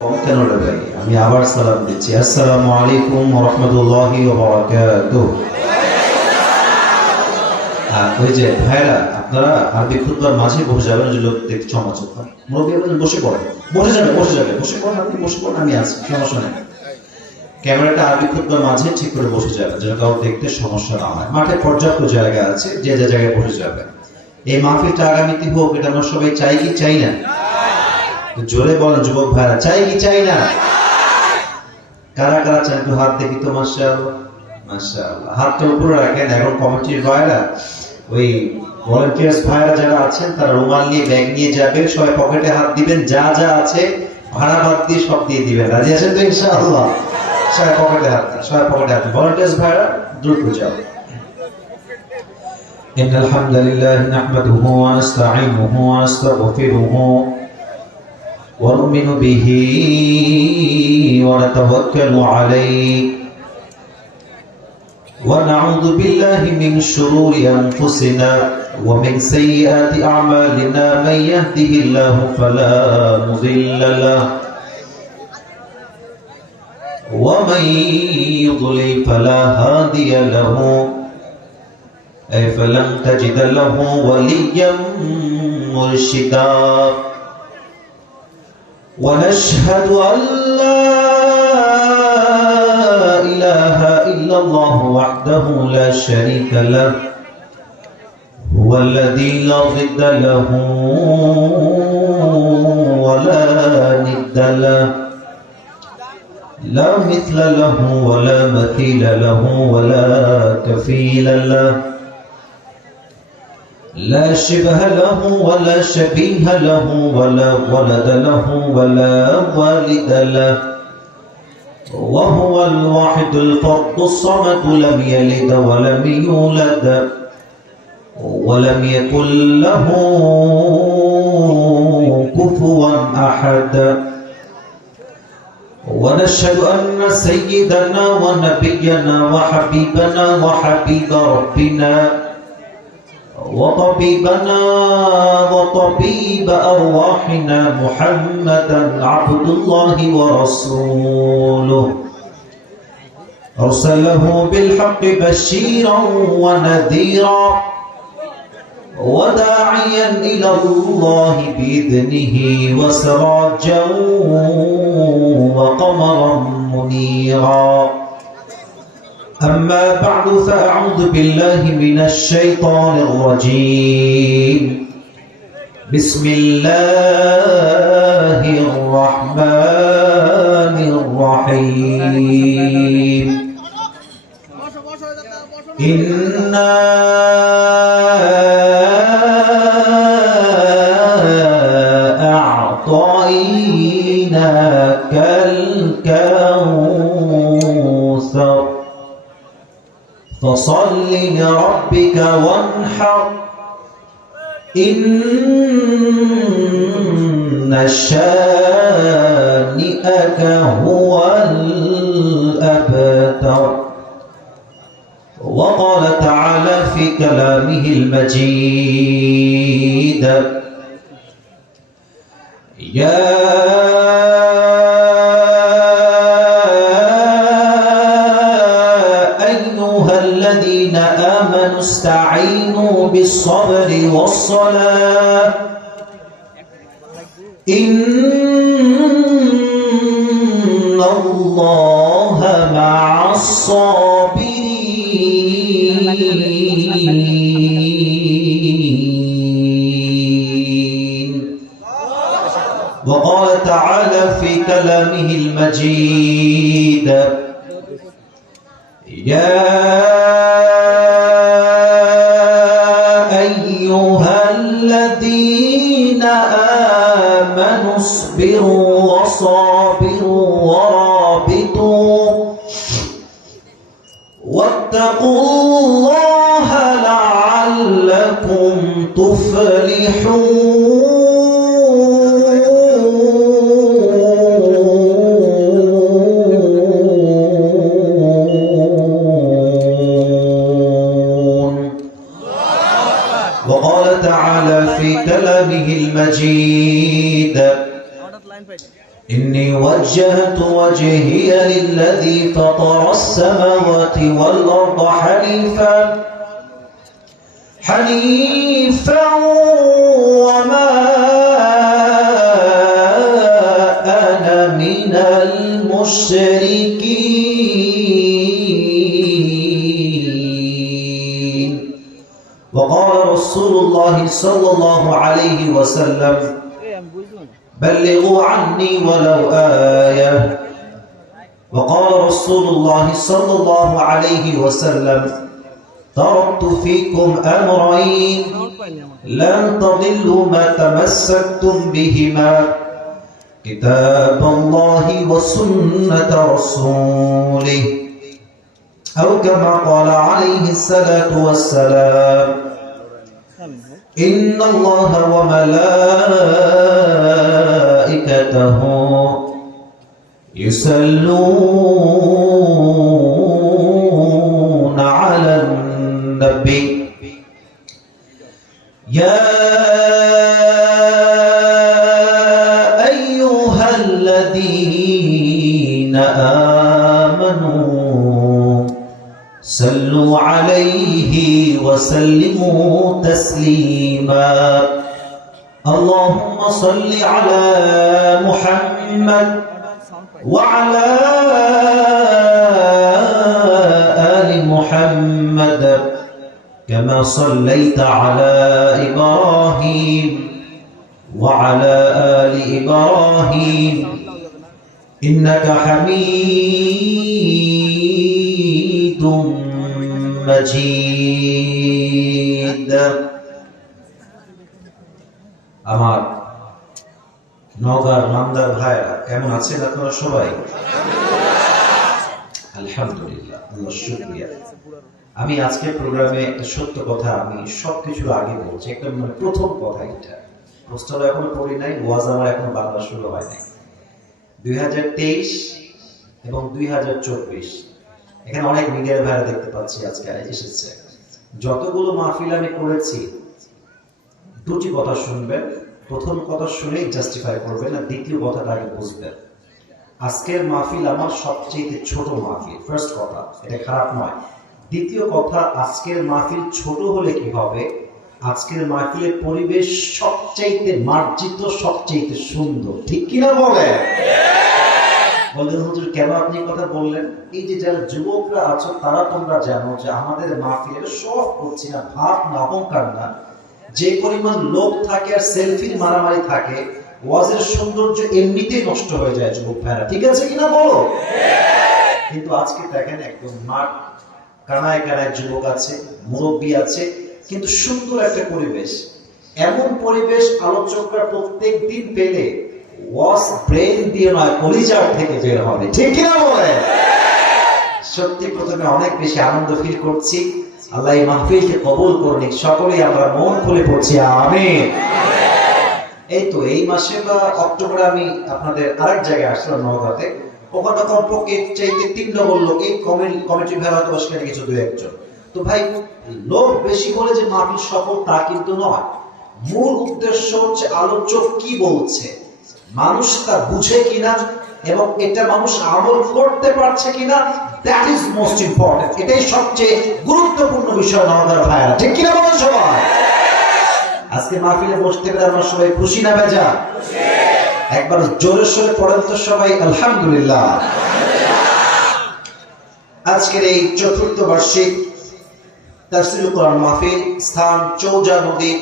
কেন লাগাই? আমি আবার সালাম দিচ্ছি। আসসালামু আলাইকুম ওয়া রাহমাতুল্লাহি ওয়া বারাকাতুহু। ওই যে ভাইরা, আপনারা আরবি খুতবার মাঝে বসে যাবেন, যে লোক দেখতে চমাচক হয়। মুরব্বী বলেন বসে পড়েন, বসে যাবে, বসে পড়েন, আপনি বসে পড়েন, আমি আছি, সমস্যা নেই। ক্যামেরাটা আরবি খুতবার মাঝে ঠিক করে বসে যাবে, যেন কারো দেখতে সমস্যা না হয়। মাঠে পর্যাপ্ত জায়গা আছে, যে যে জায়গায় বসে যাবে। এই মাহফিলটা আগামীতে হোক, এটা আমরা সবাই চাই কি চাই না? জোরে বলেন যুবক ভাইরা, চাই কি চাই না? কারা কারা চান একটু হাত দেখি তো। মাশাআল্লাহ, মাশাআল্লাহ। হাতটা উপরে রাখেন। এখন কমিটির ভাইরা, ওই ভলান্টিয়ার্স ভাইরা যারা আছেন, তারা রুমাল নিয়ে ব্যাগ নিয়ে যাবে, সবাই পকেটে হাত দিবেন, যা যা আছে ভাড়া বাদ দিয়ে সব দিয়ে দিবেন। রাজি আছেন তো ইনশাআল্লাহ? সবাই পকেটে হাত দিন, সবাই পকেটে হাত দিন। ভলান্টিয়ার্স ভাইরা দ্রুত যাও। ইন্নাল হামদালিল্লাহি নাহমাদুহু ওয়া নাস্তাঈনুহু ওয়া নাস্তাগফিরুহু ونؤمن به ونتوكل عليه ونعوذ بالله من شرور أنفسنا ومن سيئات أعمالنا من يهده الله فلا مضل له ومن يضلل فلا هادي له فلن تجد له وليا مرشدا ونشهد أن لا إله إلا الله وحده لا شريك له هو الذي لا ضد له ولا ند له لا مثل له ولا مثيل له ولا كفيل له لا شبه له ولا شبيه له ولا ولد له ولا والد له وهو الواحد الفرد الصمد لم يلد ولم يولد ولم يكن له كفوا أحد ونشهد أن سيدنا ونبينا وحبيبنا وحبيب ربنا وطبيبنا وطبيب أرواحنا محمدا عبد الله ورسوله أرسله بالحق بشيرا ونذيرا وداعيا إلى الله بإذنه وسراجا وقمرا منيرا أما بعد فأعوذ بالله من الشيطان الرجيم بسم الله الرحمن الرحيم إنا أعطيناك الكوثر فصل لربك وانحر إن شانئك هو الأبتر. وقال تعالى في كلامه المجيد يا الذين آمنوا استعينوا بالصبر والصلاة إن الله مع الصابرين. وقال تعالى في كلامه المجيد يا أيها الذين آمنوا اصبروا وصابروا ورابطوا واتقوا الله لعلكم تفلحون. وقال تعالى في كلامه المجيد إني وجهت وجهي للذي فطر السماوات والأرض حنيفا وما أنا من المشركين. وقال رسول الله صلى الله عليه وسلم بلغوا عني ولو آية. وقال رسول الله صلى الله عليه وسلم تركت فيكم أمرين لن تضلوا ما تمسكتم بهما كتاب الله وسنة رسوله أو كما قال عليه الصلاة والسلام إن الله وملائكته يصلون على النبي يا أيها الذين آمنوا صلوا عليه وسلموا تسليما. اللهم صل على محمد وعلى آل محمد كما صليت على إبراهيم وعلى آل إبراهيم إنك حميد مجيد. আমার নওগাঁর নামদার ভাইরা কেমন আছেন আপনারা সবাই? আলহামদুলিল্লাহ, আল্লাহর শুকরিয়া। আমি আজকে প্রোগ্রামে একটা সত্য কথা আমি সবকিছু আগে বলছি, একদম মানে প্রথম কথা এটা। পোস্টার এখনো পড়ি নাই, ওয়াজ আমার এখনো বাংলা শুরু হয় নাই। 2023 এবং 2024 এখানে অনেক মিডিয়ার ভাইরা দেখতে পাচ্ছি আজকে এসেছে। যতগুলো মাহফিল আমি করেছি দুটি কথা শুনবেন, প্রথম কথা শুনেই জাস্টিফাই করবেন, আর দ্বিতীয় কথাটা আগে বুঝবেন। আজকের মাহফিল আমার সবচেয়ে ছোট মাহফিল, ফার্স্ট কথা, এটা খারাপ নয়। দ্বিতীয় কথা, আজকের মাহফিল ছোট হলে কি হবে, আজকের মাহফিলের পরিবেশ সবচাইতে মার্জিত, সবচাইতে সুন্দর, ঠিক কিনা বলে? বললেন হুজুর কেন আপনি কথা বললেন? এই যে যারা যুবকরা আছো তারা তোমরা জানো যে আমাদের মাহফিলের সব করছি না, ভাব না, অহংকার না, যে পরিমাণ লোক থাকে আর সেলফির মারামারি থাকে, ওয়াজের সৌন্দর্য এমনিতেই নষ্ট হয়ে যায় যুবক ভাইরা, ঠিক আছে কিনা বলো? কিন্তু আজকে দেখেন একদম মাঠ কানায় কানায় যুবক আছে, মুরব্বী আছে, কিন্তু সুন্দর একটা পরিবেশ। এমন পরিবেশ আলোচকরা প্রত্যেক দিন পেলে ওয়াজ ব্রেন দিয়ে নয়, কলিজার থেকে বের হবে, ঠিক কিনা বলে? সত্যি প্রথমে অনেক বেশি আনন্দ ফিল করছি। আল্লাহ এই মাহফিলকে কবুল করুন, সকলেই আমরা মন খুলে পড়ছি আমিন। এই তো এই মাসে বা অক্টোবরে আমি আপনাদের আরেক জায়গায় আসলাম নওগাঁতে, ওখানে কমপক্ষে চাইতে 3 ডবল লোক, এই কমিটি ভাই হয়তো সেখানে কিছু 2-1 জন। তো ভাই লোক বেশি বলে যে মাহফিল সফল তা কিন্তু নয়। মূল উদ্দেশ্য হচ্ছে আলোচক কি বলছে, মানুষ তা বুঝে কিনা এবং এটা মানুষ আমল করতে পারছে কিনা, দ্যাট ইজ মোস্ট ইম্পর্টেন্ট। এটাই সবচেয়ে গুরুত্বপূর্ণ বিষয় নওগাঁর ভাইরা, ঠিক কিনা বলেন সবাই? আজকে মাহফিলে বসতে পেরে আমরা সবাই খুশি না বেজা? একবার জোরে সোরে পড়েন তো সবাই আলহামদুলিল্লাহ। আজকের এই 4র্থ বার্ষিক তাফসীরুল কোরআন মাহফিল, স্থান চৌজা নদী,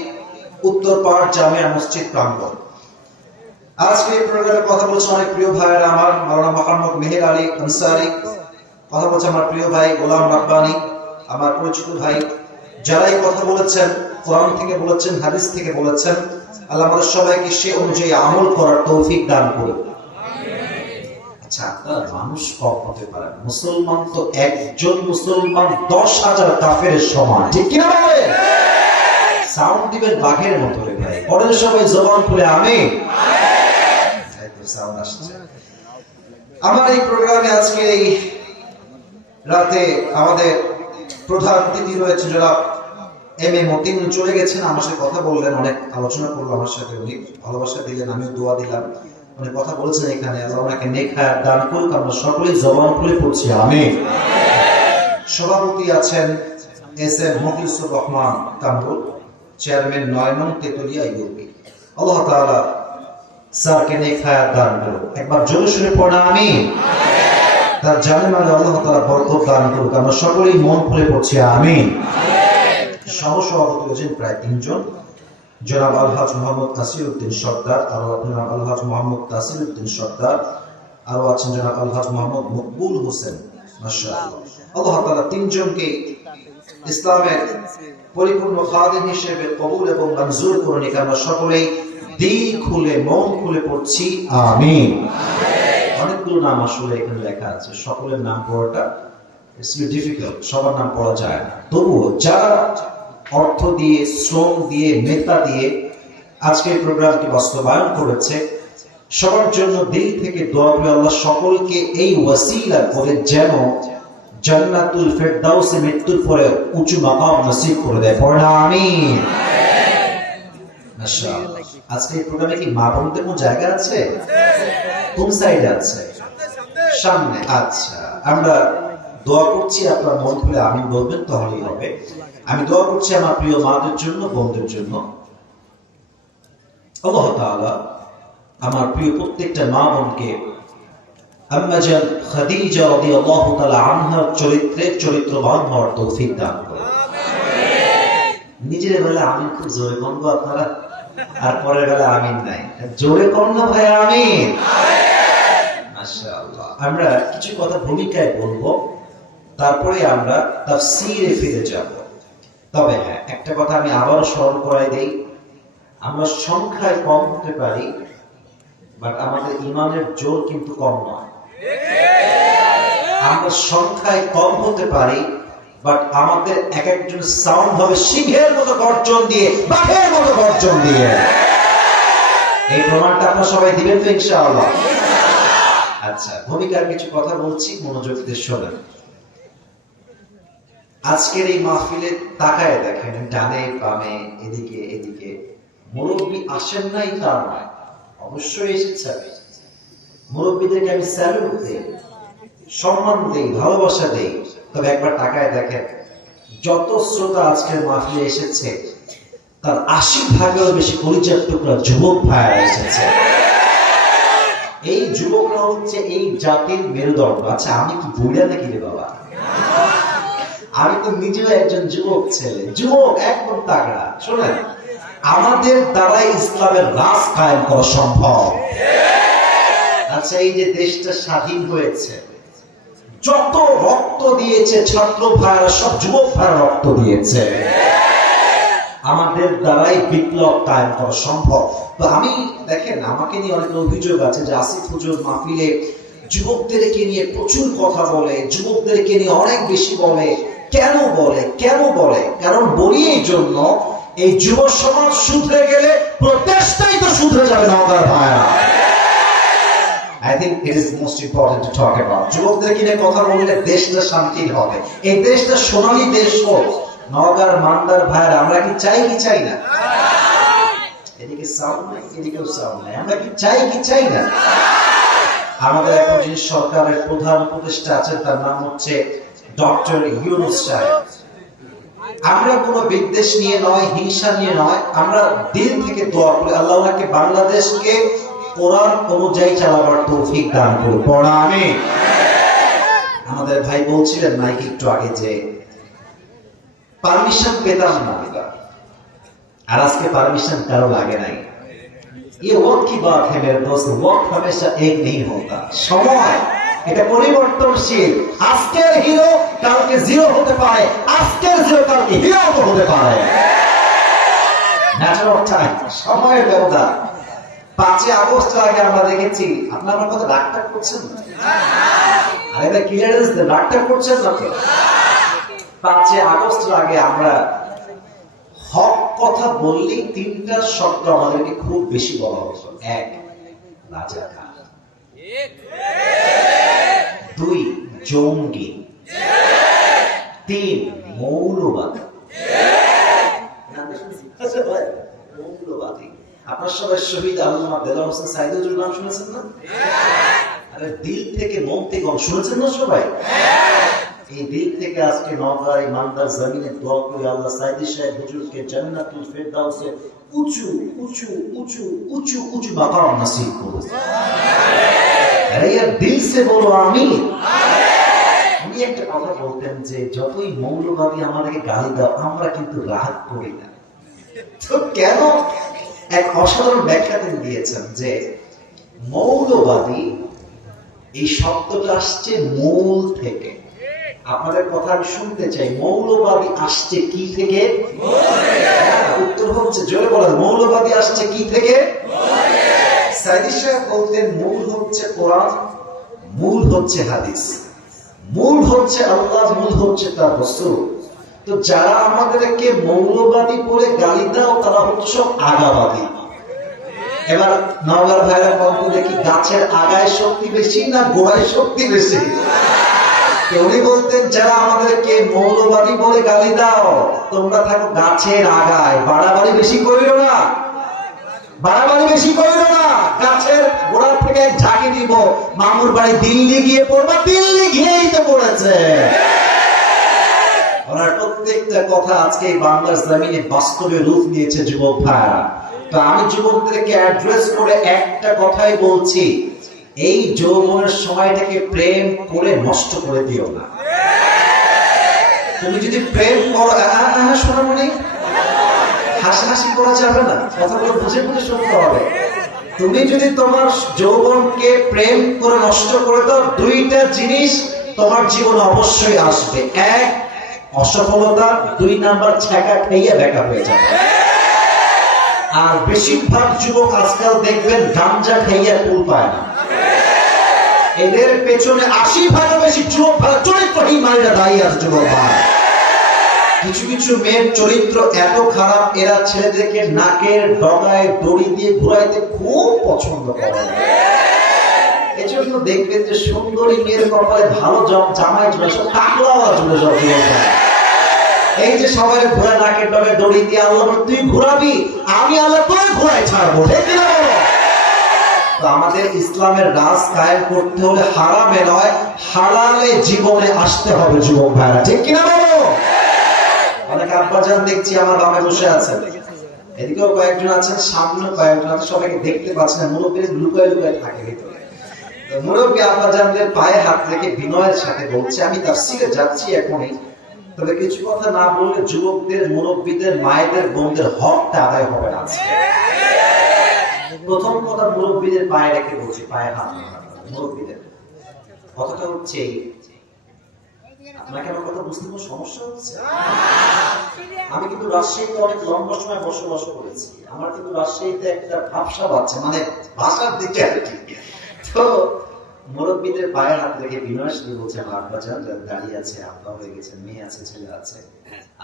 উত্তরপাড় জামিয়া মসজিদ প্রাঙ্গণ। আজকে এই প্রোগ্রামে কথা বলছে অনেক প্রিয় ভাইয়েরা আমার, মাওলানা মোহাম্মদ মেহের আলী আনসারী, কথা বলছে আমার প্রিয় ভাই গোলাম রাব্বানী, আমার পরিচিত ভাই, যারাই কথা বলেছেন কোরআন থেকে বলেছেন, হাদিস থেকে বলেছেন। আল্লাহ আমাদের সবাইকে সে অনুযায়ী আমল করার তৌফিক দান করুন। আচ্ছা, আপনারা মানুষ কম হতে পারেন, মুসলমান তো একজন মুসলমান 10,000 কাফেরের সমান, ঠিক কিনা বলে? সাউন্ড দিবেন বাঘের মতো রে ভাই, পরের সবাই জবান খুলে আমিন। সাউন্ড আসছে। আমার এই প্রোগ্রামে আজকে এই রাতে আমাদের প্রধান অতিথি রয়েছে যারা এম.এ. মতিন, চলে গেছেন, আমার সাথে কথা বললেন, অনেক আলোচনা করলো আমার সাথে, উনি ভালোবাসা দিলেন, আমিও দোয়া দিলাম। উনি কথা বলেছেন এখানে, আল্লাহ ওনাকে নেক হায়াত দান করুক। আমরা সকলেই জবান খুলে পড়ছি আমিন। সভাপতি আছেন S M Mukhlisur Rahman Kamrul, chairman ৯ নং তেতুলিয়া ইউপি। আল্লাহ তাআলা স্যারকে নেক হায়াত দান করুক। একবার জোরে সুরে পড়া আমিন। তার জানে মানে আল্লাহ তাআলা বরকত দান করুক। আমরা সকলেই মন খুলে পড়ছি আমিন। সহসভাপতি হচ্ছেন প্রায় ৩ জন, জনাব আলহাজ মোহাম্মদ তাসির উদ্দিন সর্দার, আরো জনাব আলহাজ মোহাম্মদ তাসির উদ্দিন সর্দার, আরো আছেন জনাব আলহাজ মোহাম্মদ মকবুল হোসেন। মাশাআল্লাহ, আল্লাহ তাআলা ৩ জনকে ইসলামের পরিপূর্ণ খাদেম হিসেবে কবুল এবং মঞ্জুর করুন। আমরা সকলেই দিল খুলে মন খুলে পড়ছি আমিন। অনেকগুলো নাম আসলে এখানে লেখা আছে, সকলের নাম পড়াটা ইটস ডিফিকাল্ট, সবার নাম পড়া যায় না। তবুও যারা অর্থ দিয়ে, শ্রম দিয়ে, মেধা দিয়ে আজকে এই প্রোগ্রামটি বাস্তবায়ন করেছে, সবার জন্য দিল থেকে দোয়া করি আল্লাহ সকলকে এই ওয়াসিলা করে যেন জান্নাতুল ফেরদাউসে মৃত্যুর পরে উঁচু মাকাম নসিব করে দেয়। পড়া আমিন। মাশাআল্লাহ। আজকে এই প্রোগ্রামে কি মা বোনদের কোনো জায়গা আছে? কোন সাইডে আছে? সামনে। আচ্ছা, আমরা দোয়া করছি, আপনার মন খুলে আমিন বলবেন তাহলেই হবে। আমি দোয়া করছি আমার প্রিয় মাদের জন্য, বোনদের জন্য। আল্লাহ তাআলা আমার প্রিয় প্রত্যেকটা মা বোনকে আম্মা জান খাদিজা রাদিয়াল্লাহু তাআলা আনহার চরিত্রবান হওয়ার তৌফিক দান করুন। নিজের বেলা আমিন খুব জোরে বলবো আপনারা, আর পরের বেলা আমিন নাই, জোরে কোন না ভাই আমিন। মাশাআল্লাহ। আমরা কিছু কথা ভূমিকায় বলবো, তারপরে আমরা তাফসীরে ফিরে যাব। তবে হ্যাঁ, একটা কথা আমি আবার স্মরণ করাই দেই, আমরা সংখ্যায় কম হতে পারি, বাট আমাদের ঈমানের জোর কিন্তু কম নয়। আমরা সংখ্যায় কম হতে পারি, বাট আমাদের এক একজন সাউন্ড হবে সিংহের মতো গর্জন দিয়ে, বাঘের মতো গর্জন দিয়ে। এই প্রমাণটা আপনারা সবাই দিবেন তো ইনশাআল্লাহ? আচ্ছা, ভূমিকার কিছু কথা বলছি, মনোযোগ দিয়ে শোনেন। আজকের এই মাহফিলে তাকায় দেখেন, ডানে বামে এদিকে এদিকে মুরব্বী আসেন নাই তার নয়, অবশ্যই এসেছে। মুরব্বীদেরকে আমি স্যালুট দেই, সম্মান দেই, ভালোবাসা দেই। তবে একবার তাকায় দেখেন, যত শ্রোতা আজকের মাহফিলে এসেছে তার ৮০% বেশি কলিজার টুকরা যুবক ভাইরা এসেছে। এই যুবকরা হচ্ছে এই জাতির মেরুদণ্ড। আচ্ছা, আমি কি বুড়া নাকি রে বাবা? আমি তো নিজেও একজন যুবক ছেলে, যুবক একদম তাগড়া। শোনেন, আমাদের দ্বারাই ইসলামের রাজ কায়েম করা সম্ভব। আচ্ছা, এই যে দেশটা স্বাধীন হয়েছে, যত রক্ত দিয়েছে ছাত্র ভাইরা, সব যুবক ভাইরা রক্ত দিয়েছে। আমাদের দ্বারাই বিপ্লব কায়েম করা সম্ভব। তো আমি দেখেন, আমাকে নিয়ে অনেক অভিযোগ আছে যে আসিফ হুজুর মাহফিলে যুবকদেরকে নিয়ে প্রচুর কথা বলে, যুবকদেরকে নিয়ে অনেক বেশি বলে। কেন বলে? কারণ বলি এই জন্য, এই যুব সমাজ শুধরে গেলে প্রত্যেকটাই তো শুধরে যাবে না আমার ভাইরা। I think it is most important to talk about. যুবকদেরকে নিয়ে কথা বললে দেশটা শান্তির হবে। এই দেশটা সোনালী দেশ হোক। নওগাঁর মান্দার ভাইরা, আমরা কি চাই কি চাই না? এদিকে সাউন্ড নাই, এদিকেও সাউন্ড নাই। আমরা কি চাই কি চাই না? আমাদের এখন যে সরকারের প্রধান উপদেষ্টা আছেন, তার নাম হচ্ছে ডক্টর ইউনূস সাহেব। আমরা কোনো বিদ্বেষ নিয়ে নয়, হিংসা নিয়ে নয়, আমরা দিল থেকে দোয়া করি আল্লাহ ওনাকে বাংলাদেশকে কোরআন অনুযায়ী চালাবার তৌফিক দান করুন। পড়া আমিন। আমাদের ভাই বলছিলেন মাইক একটু আগে যে পারমিশন পেতাম না, আর আজকে পারমিশন কারো লাগে নাই। ये वक्त की बात है मेरे दोस्त, वक्त हमेशा एक नहीं होता। সময় এটা পরিবর্তনশীল। আজকের হিরো কালকে জিরো হতে পারে, আজকের জিরো কালকে হিরো হতে পারে। ম্যাটার অফ টাইম, সময়ের ব্যবধান। 5 আগস্ট আগে আমরা দেখেছি, আপনারা আমার কথা রাগটা করছেন না? আরে ভাই, ক্লিয়ারেন্স দেন, রাগটা করছেন না তো? 5 আগস্ট আগে আমরা হক কথা বললেই 3টা শব্দ আমাদেরকে খুব বেশি বলা হতো। 1, রাজাকার। 2, জঙ্গি। 3, মৌলবাদী। মৌলবাদী। আপনার সবাই শহীদ আল্লামা দেলোয়ার হোসেন সাইদ হুজুরের নাম শুনেছেন না? আরে দিল থেকে মন থেকে শুনেছেন না সবাই? এই দিল থেকে আজকে নওগাঁর ইমানদার জমিনে দোয়া করে আল্লাহ সাইদি সাহেব হুজুরকে জান্নাতুল ফেরদাউসে উঁচু উঁচু উঁচু উঁচু উঁচু মাকাম নসিব করুন। আরে यार দিল সে বলো আমিন। উনি একটা কথা বলতেন যে যতই মৌলবাদী আমাদেরকে গালি দাও আমরা কিন্তু রাগ করি না। তো কেন? এক অসাধারণ ব্যাখ্যা তিনি দিয়েছেন যে মৌলবাদী এই শব্দটা আসছে মূল থেকে। আপনাদের কথা আমি শুনতে চাই, মৌলবাদী আসছে কি থেকে? উত্তর হচ্ছে জোরে বলেন, মৌলবাদী আসছে কি থেকে? সাইদি সাহেব বলতেন মূল হচ্ছে কোরআন, মূল হচ্ছে হাদিস, মূল হচ্ছে আল্লাহ, মূল হচ্ছে তার রাসূল। তো যারা আমাদেরকে মৌলবাদী বলে গালি দাও তারা হচ্ছে সব আগাবাদী। এবার নওগাঁর ভাইরা বলতে দেখি গাছের আগায় শক্তি বেশি না গোড়ায় শক্তি বেশি? উনি বলতেন যারা আমাদেরকে মৌলবাদী বলে গালি দাও তোমরা থাকো গাছের আগায়, বাড়াবাড়ি বেশি করিও না, বাড়াবাড়ি বেশি করিও না। গাছের গোড়া থেকে ঝাঁকি দিব, মামুর বাড়ি দিল্লি গিয়ে পড়বা, দিল্লি গিয়েই তো পড়েছে। ওনার প্রত্যেকটা কথা আজকে বাংলার জমিনে বাস্তবে রূপ নিয়েছে যুবক ভাইরা। তো আমি যুবকদেরকে অ্যাড্রেস করে একটা কথাই বলছি, এই যৌবনের সময়টাকে প্রেম করে নষ্ট করে দিও না। তুমি যদি প্রেম করো, শোনা মনে হাসাহাসি করা যাবে না, কথাগুলো বুঝে বুঝে শুনতে হবে। তুমি যদি তোমার যৌবনকে প্রেম করে নষ্ট করে দাও, দুইটা জিনিস তোমার জীবনে অবশ্যই আসবে। এক, অসফলতা, দুই নাম্বার ছ্যাঁকা খাইয়া বেকার হয়ে যাবে। আর বেশিরভাগ যুবক আজকাল দেখবেন গাঞ্জা খাইয়া কুল পায় না। এদের পেছনে 80% বেশি যুবক চরিত্রহীন নারীরা দাঁড়িয়ে আছে। যুবক ভাই, কিছু কিছু মেয়ের চরিত্র এত খারাপ, এরা ছেলেদেরকে নাকের ডগায় দড়ি দিয়ে ঘুরাইতে খুব পছন্দ করে। এজন্য দেখবেন যে সুন্দরী মেয়ের কপালে ভালো জামাই জুড়ে সব টাকলাওয়া জুড়ে সব যুবক ভাই। এই যে সবাই ঘোরা নাকের ডগায় দড়ি দিয়ে, আল্লাহ তুই ঘুরাবি, আমি আল্লাহ তোর ঘোরায় ছাড়বো, ঠিক না বলো? আমাদের ইসলামের রাজ কায়েম করতে হলে হারামে নয় হালালে জীবনে আসতে হবে যুবক ভাইরা, ঠিক কিনা বলো? অনেক আব্বাজান দেখছি আমার বামে বসে আছেন, এদিকেও কয়েকজন আছেন, সামনে কয়েকজন আছেন, সবাইকে দেখতে পাচ্ছেন না, মুরব্বী লুকায় লুকায় থাকে ভিতরে। মুরব্বী আব্বাজানদের পায়ে হাত রেখে বিনয়ের সাথে বলছে, আমি তাফসীরে যাচ্ছি এখনই, তবে কিছু কথা না বললে যুবকদের, মুরব্বীদের, মায়েদের, বোনদের হকটা আদায় হবে না। প্রথম কথা মুরব্বীদের পায়ে রেখে বলছি, পায়ে হাত মুরব্বীদের কথাটা হচ্ছে, আপনাকে আমার কথা বুঝতে কোনো সমস্যা হচ্ছে? আমি কিন্তু রাজশাহীতে অনেক লম্বা সময় বসবাস করেছি, আমার কিন্তু রাজশাহীতে একটা ভাবসাব আছে, মানে ভাষার দিকে আর কি। তো মুরব্বীদের পায়ে হাত রেখে বিনয় সাথে বলছে, আমার আব্বাজান দাঁড়িয়ে আছে, আব্বা হয়ে গেছে, মেয়ে আছে, ছেলে আছে,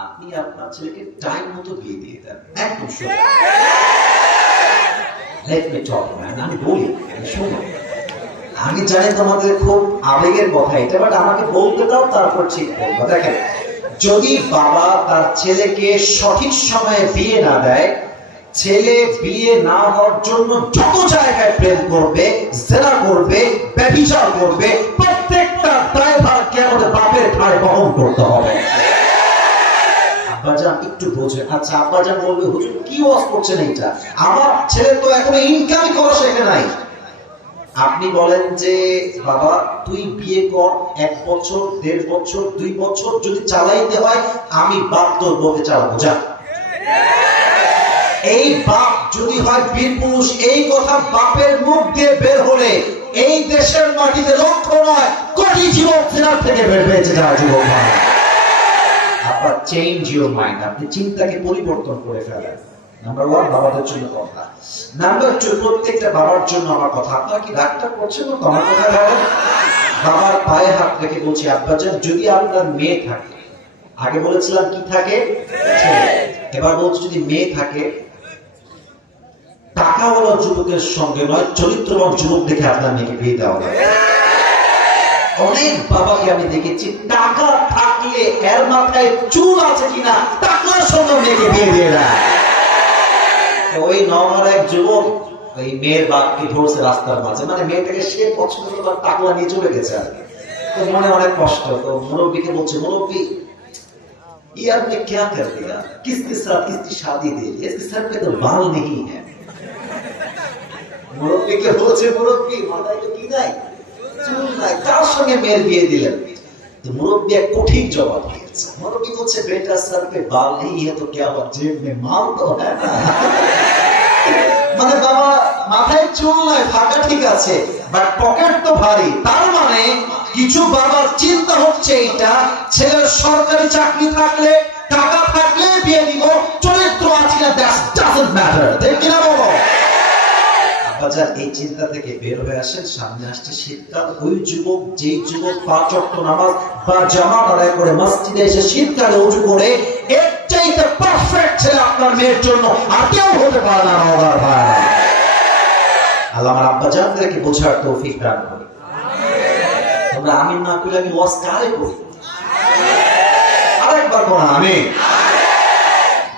আপনি আপনার ছেলেকে টাইম মতো বিয়ে দিয়ে দেন, একদম সোজা। আমি বলি, শোনো, আমি জানি তোমাদের খুব আবেগের কথা এটা, বাট আমাকে বলতে দাও, তারপর ঠিক বলবো। দেখেন, যদি বাবা তার ছেলেকে সঠিক সময়ে বিয়ে না দেয়, ছেলে বিয়ে না হওয়ার জন্য যত জায়গায় প্রেম করবে, জেনা করবে, ব্যভিচার করবে, প্রত্যেকটা দায়ভার কে আমাদের বাপের ঘাড়ে বহন করতে হবে। আব্বাজান একটু বোঝে, আচ্ছা আব্বাজান বলবে, হুজুর কি ওয়াজ করছেন এইটা, আমার ছেলে তো এখনো ইনকাম করা শেখে নাই। আপনি বলেন যে বাবা তুই বিয়ে কর, 1 বছর, 1.5 বছর, 2 বছর যদি চালাইতে হয় আমি বাপ তোর বউকে চালাবো, যা। এই বাপ যদি হয় বীর পুরুষ, এই কথা বাপের মুখ দিয়ে বের হলে এই দেশের মাটিতে লক্ষ নয় কোটি যুবক জেনার থেকে বের হয়েছে যারা যুবক ভাই। আপনার চেঞ্জ ইউর মাইন্ড, আপনি চিন্তাকে পরিবর্তন করে ফেলেন। নাম্বার 1 বাবাদের জন্য কথা। নাম্বার 2 প্রত্যেকটা বাবার জন্য আমার কথা। আপনারা কি রাগটা করছেন না? আমার কথা বলেন। বাবার পায়ে হাত রেখে বলছি, আব্বাজান যদি আপনার মেয়ে থাকে, আগে বলেছিলাম কি থাকে, এবার বলছি যদি মেয়ে থাকে, টাকাওয়ালা যুবকের সঙ্গে নয় চরিত্রবান যুবক দেখে আপনার মেয়েকে বিয়ে দেওয়া হবে। অনেক বাবাকে আমি দেখেছি টাকা থাকলে এর মাথায় চুল আছে কিনা টাকার সঙ্গে মেয়েকে বিয়ে দিয়ে দেয়। ওই নওগাঁর এক যুবক ওই মেয়ের বাপকে ধরছে রাস্তার মাঝে, মানে মেয়েটাকে সে পছন্দ করে টাকলা নিয়ে চলে গেছে আর কি। তো মনে অনেক কষ্ট, তো মুরব্বীকে বলছে, মুরব্বী ये आपने क्या कर दिया, किसके साथ किसकी शादी दे दी, इसके सर पे तो बाल नहीं है। মুরব্বীকে বলছে, মুরব্বী মাথায় তো কি নাই, চুল নাই, কার সঙ্গে মেয়ের বিয়ে দিলেন? तो मुरब्बी एक कठिन जवाब दिएছে। मुरब्बी বলছে, बेटा सर पे बाल नहीं है तो क्या हुआ, जेब में माल तो है ना। মানে বাবা মাথায় চুল নাই, ফাঁকা ঠিক আছে, বাট পকেট তো ভারী। তার মানে কিছু বাবার চিন্তা হচ্ছে এইটা, ছেলের সরকারি চাকরি থাকলে, টাকা থাকলে বিয়ে দিব, চরিত্র আছে না দ্যাট ডাজন্ট ম্যাটার। ঠিক কি না বলো? বাজার এই চিন্তা থেকে বের হয়ে আসেন। সামনে আসছে শীতকাল। ওই যুবক, যেই যুবক 5 ওয়াক্ত নামাজ বা জামাত আদায় করে মসজিদে এসে শীতকালে ওযু করে, এর চাইতে পারফেক্ট ছেলে আপনার মেয়ের জন্য আর কেউ হতে পারে না। আমার ভাই, আল্লাহ আমার আব্বা জানদেরকে বোঝার তৌফিক দান করুন। তোমরা আমিন না করলে আমি ওয়াজ কারে করি? আরেকবার বলো আমিন।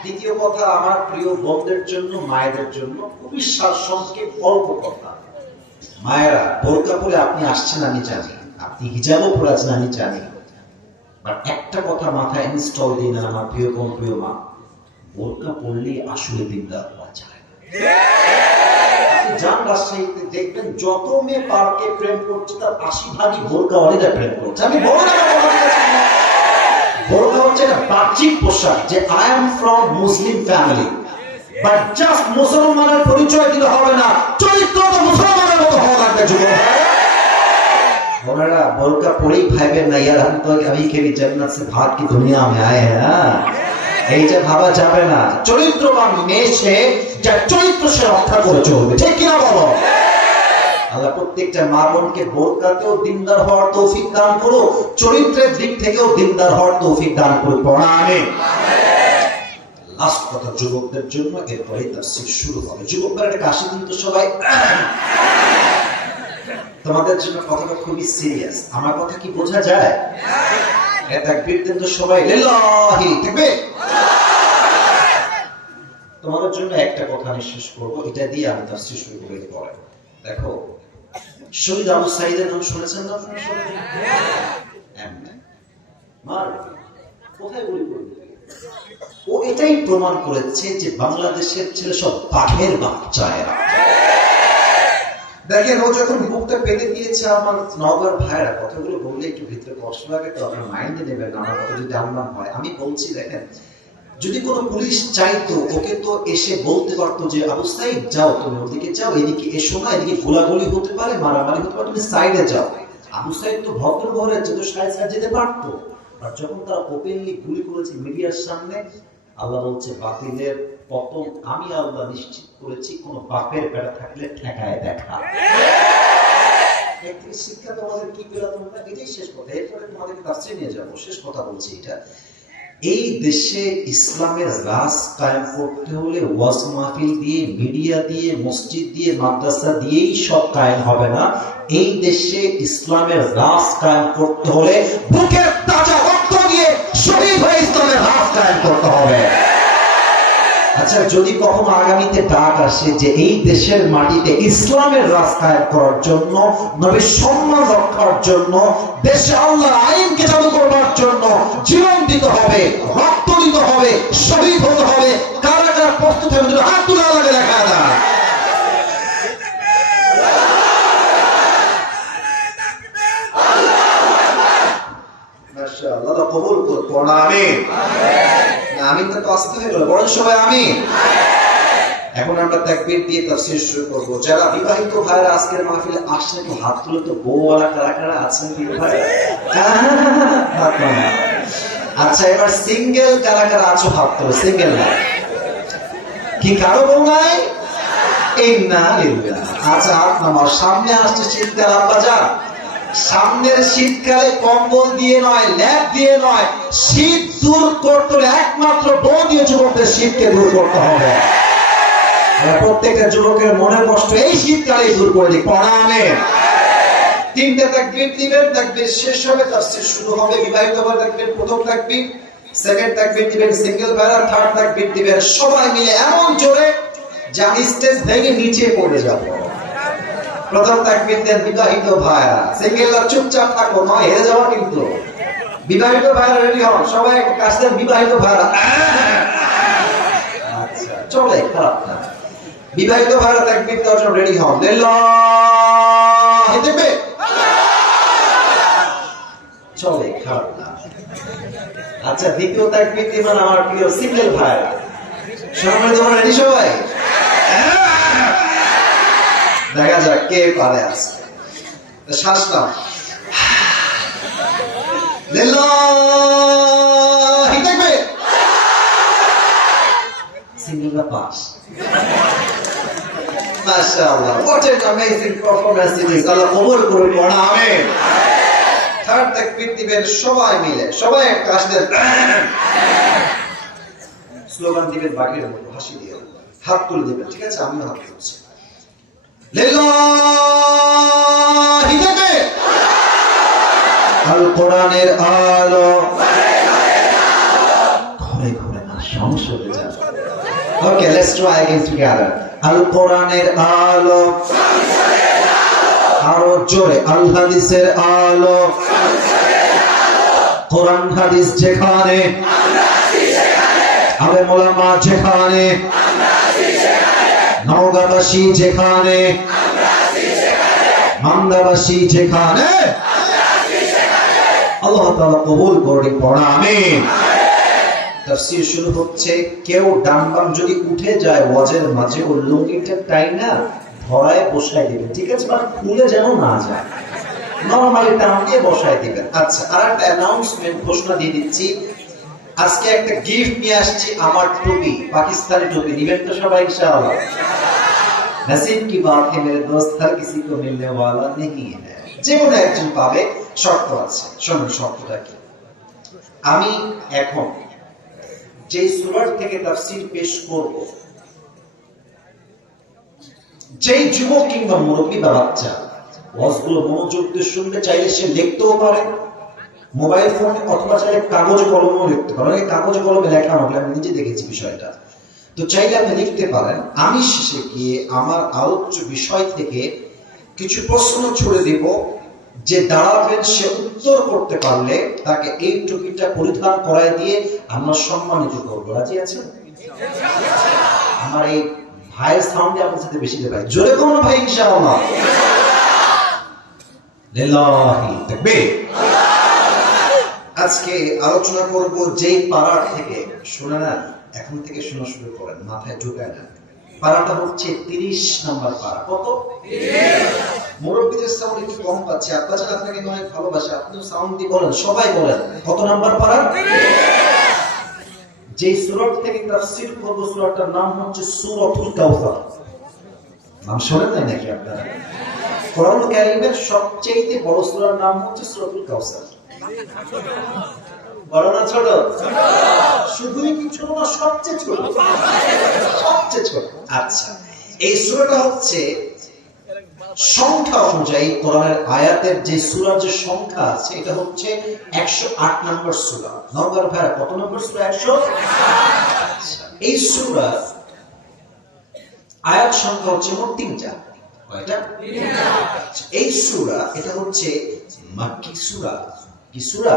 দ্বিতীয় কথা, আমার প্রিয় বোনদের জন্য, মায়েদের জন্য খুবই সারসংক্ষেপ অল্প কথা। মায়েরা, বোরকা পরে আপনি আসছেন আমি জানি, আপনি হিজাবও পরে আছেন আমি জানি, বাট একটা কথা মাথায় ইনস্টল দিন আমার প্রিয় বোন, প্রিয় মা, বোরকা পরলে আসলে দিনদার হওয়া যায়। যান রাজশাহীতে দেখবেন যত মেয়ে পার্কে প্রেম করছে তার 80% বোরকা ওয়ালিরা প্রেম করছে। আমি বলবো না বোরকা হচ্ছে একটা বাহ্যিক পোশাক, যে I am from Muslim family, but just মুসলমানের পরিচয় দিলে হবে না, চরিত্র তো মুসলমানের মতো হওয়া লাগবে। যুবক বোনেরা, বোরকা পরেই ভাইবেন না ইয়ার हम तो अभी के भी जन्नत से भाग की दुनिया में आए हैं, এই যে ভাবা যাবে না। চরিত্রবান মেয়ে সে, যার চরিত্র সে রক্ষা করে চলবে। ঠিক কিনা বলো? আল্লাহ প্রত্যেকটা মা বোনকে বোরকাতেও দিনদার হওয়ার তৌফিক দান করো, চরিত্রের দিক থেকেও দিনদার হওয়ার তৌফিক দান করো। পড়া আমিন। লাস্ট কথা যুবকদের জন্য, এরপরে তাফসীর শুরু হবে। যুবকরা একটা কাশি কিন্তু সবাই, তোমাদের জন্য কথাটা খুবই সিরিয়াস। আমার কথা কি বোঝা যায়? এটা তাকবীর দেন তো সবাই, লিল্লাহি তাকবীর। তোমাদের জন্য একটা কথা আমি শেষ করবো, এটা দিয়ে আমি তাফসীর শুরু করে দেব। দেখো, শহীদ আবু সাঈদের নাম শুনেছেন না আপনারা সবাই? কোথায় গুলি করবে? ও এটাই প্রমাণ করেছে যে বাংলাদেশের ছেলে সব বাঘের বাচ্চা। দেখেন, ও যখন বুকটা পেতে দিয়েছে, আমার নওগাঁর ভাইরা কথাগুলো বললে একটু ভিতরে কষ্ট লাগে, তো আপনার মাইন্ডে নেবেন না, আমার কথা যদি ডাউনলাম হয়। আমি বলছি, দেখেন, যদি কোনো পুলিশ চাইতো, ওকে তো এসে বলতে পারতো যে আবু সাঈদ যাও, তুমি ওদিকে যাও, এদিকে এসো না, এদিকে গোলাগুলি হতে পারে, মারামারি হতে পারে, তুমি সাইডে যাও। আবু সাঈদ তো ভদ্র ঘরে যেত, সাইড যেতে পারতো। আর যখন তারা ওপেনলি গুলি করেছে মিডিয়ার সামনে, আল্লাহ বলছে বাতিলের পতন আমি আল্লাহ নিশ্চিত করেছি, কোন বাপের পেটে থাকলে ঠেকায় দেখা। শিক্ষা তোমাদের কি পেলা তোমরা? এটাই শেষ কথা, এরপরে তোমাদেরকে তাফসীর নিয়ে যাবো। শেষ কথা বলছি এটা, এই দেশে ইসলামের রাজ কায়েম করতে হলে ওয়াজ মাহফিল দিয়ে, মিডিয়া দিয়ে, মসজিদ দিয়ে, মাদ্রাসা দিয়েই সব কায়েম হবে না। এই দেশে ইসলামের রাজ কায়েম করতে হলে বুকের তাজা রক্ত দিয়ে শহীদ হয়ে ইসলামের রাজ কায়েম করতে হবে। আচ্ছা, যদি কখনো আগামীতে ডাক আসে যে এই দেশের মাটিতে ইসলামের রাজ কায়েম করার জন্য, নবীর সম্মান রক্ষার জন্য, দেশে আল্লাহর আইনকে চালু করবার জন্য জীবন দিতে হবে, রক্ত দিতে হবে, শহীদ হতে হবে, কারা কারা প্রস্তুত হবে? যদি হাত তুলে আল্লাহকে দেখা যায়। মাশাআল্লাহ, আল্লাহ কবুল করুন। আমিন। আমিন তো আসতে হয়ে গেল, বলেন সবাই আমিন। এখন আমরা তাকবীর দিয়ে তাফসীর শুরু করব। যারা বিবাহিত ভাইরা আজকের মাহফিলে আসেন, একটু হাত তুলে তো, বউওয়ালা কারা কারা আছেন ভাই? আচ্ছা, এবার সিঙ্গেল কারা কারা আছো? হাত তুলে। সিঙ্গেল না কি কারো বউ নাই? আচ্ছা, হাত নামাও। সামনে আসছে শীতকাল, আব্বা যান, সামনের শীতকালে কম্বল দিয়ে নয়, ল্যাপ দিয়ে নয়, শীত দূর করতে হলে একমাত্র বউ দিয়ে যুবকদের শীতকে দূর করতে হবে। প্রত্যেকটা যুবকের মনের কষ্ট এই শীতকালে দূর করে দিই। পড়া আমিন। 3টে তাকবীর দিবেন, তাকবীর শেষ হবে, তাফসীর শুরু হবে। বিবাহিত ভাই তাকবীর প্রথম তাকবীর, সেকেন্ড তাকবীর দিবেন সিঙ্গেল ভাইরা, থার্ড তাকবীর দিবেন সবাই মিলে এমন জোরে যে আমি স্টেজ ভেঙে নিচে পড়ে যাব। প্রথম তাকবীর দেন বিবাহিত ভাইরা, সিঙ্গেলরা চুপচাপ থাকো, নয় হেরে যাওয়া কিন্তু। বিবাহিত ভাইরা রেডি হন, সবাই একটা কাজ দেন। বিবাহিত ভাইরা আচ্ছা চলে, খারাপ না। বিবাহিত ভাইরা তাকবীর দেওয়ার জন্য রেডি হন। লিল্লাহি তাকবীর, চলে, খারাপ না। আচ্ছা দ্বিতীয় তাকবীর দিবেন আমার প্রিয় সিঙ্গেল ভাইরা। সবাই তোমরা রেডি সবাই? দেখা যাক কে পারে আজকে। শ্বাস নাও। লিল্লাহি তাকবীর। সিঙ্গেলরা পাস। মাশাআল্লাহ, what an amazing performance it is. আল্লাহ কবুল করুন, পড়া আমিন। থার্ড তাকবীর দিবেন সবাই মিলে, সবাই একটা হাসি দেন, স্লোগান দিবেন বাকির মতো, হাসি দিয়ে হাত তুলে দিবেন, ঠিক আছে? আমিও হাত তুলছি। লিল্লাহি তাকবীর। আল কোরআনের আলো ঘরে ঘরে না, সংসদে যান। ওকে, লেটস ট্রাই अगेन টুগেদার। আল কোরআনের আলো, আরো জোরে, আল হাদিসের আলো। কোরআন হাদিস যেখানে, আলেম ওলামা যেখানে, নওগাঁবাসী যেখানে, মান্দাবাসী যেখানে, আল্লাহ তাআলা কবুল করুন, পড়া আমিন। তাফসীর শুরু হচ্ছে। কেউ ডান বাম যদি উঠে যায় ওয়াজের মাঝে, ওর লুঙ্গিটা টাইনা ধরায় বসায় দিবেন, ঠিক আছে? মানে খুলে যেন না যায়, নরমালি টান দিয়ে বসায় দিবেন। আচ্ছা, আর একটা অ্যানাউন্সমেন্ট, ঘোষণা দিয়ে দিচ্ছি। আজকে একটা গিফট নিয়ে আসছি, আমার টুপি, পাকিস্তানি টুপি। নিবেন তো সবাই ইনশাআল্লাহ? নসিব কি বাত है मेरे दोस्त, हर किसी को मिलने वाला नहीं है। যে কোনো একজন পাবে, শর্ত আছে। শুনুন শর্তটা কি। আমি এখন যে সূরা থেকে তাফসীর পেশ করব, যেই যুবক কিংবা মুরব্বী বা বাচ্চা ওয়াজগুলো মনোযোগ দিয়ে শুনতে চাইলে সে লিখতেও পারে, মোবাইল ফোনে, অথবা চাইলে কাগজ কলমেও লিখতে পারে। কাগজ কলমে লেখা হবে, আমি নিজে দেখেছি বিষয়টা। তো চাইলে আপনি লিখতে পারেন। আমি শেষে গিয়ে আমার আলোচ্য বিষয় থেকে কিছু প্রশ্ন ছুড়ে দিব, যে দাঁড়াবেন সে উত্তর করতে পারলে তাকে এই টুপিটা পরিধান করায় দিয়ে আমরা সম্মানিত করবো। রাজি আছেন? আমার এই ভাইয়ের সাউন্ডে আপনার সাথে বেশি দেবে, জোরে কোন ভাই? ইনশাআল্লাহ। লিল্লাহি তাকবীর। আজকে আলোচনা করব যেই পাড়া থেকে, শুনে না, এখন থেকে শোনা শুরু করেন, মাথায় ঢুকায় না। পাড়াটা হচ্ছে 30 নাম্বার পাড়া। কত? 30। মুরব্বীদের সাউন্ড একটু কম পাচ্ছি, আপনারা আপনাকে অনেক ভালোবাসে, আপনিও সাউন্ড দিয়ে বলেন, সবাই বলেন, কত নাম্বার পাড়া? 30। যে সূরা থেকে তাফসীর করব, সূরাটার নাম হচ্ছে সূরাতুল কাউসার। নাম শুনেন নাই নাকি আপনারা? কোরআন কারীমের সবচেয়ে বড় সূরার নাম হচ্ছে সূরাতুল কাউসার। বড় না ছোট? শুধুই কি ছোট না, সবচেয়ে ছোট? সবচেয়ে ছোট। আচ্ছা, এই সূরাটা হচ্ছে সংখ্যা অনুযায়ী কোরআনের আয়াতের যে সূরার যে সংখ্যা আছে, এটা হচ্ছে 108 নম্বর সূরা। নওগাঁর ভাইরা কত নম্বর সূরা? 108। এই সূরা আয়াত সংখ্যা হচ্ছে মোট 3টা। কয়টা? 3টা। এই সূরা, এটা হচ্ছে মাক্কি সূরা। কি সূরা?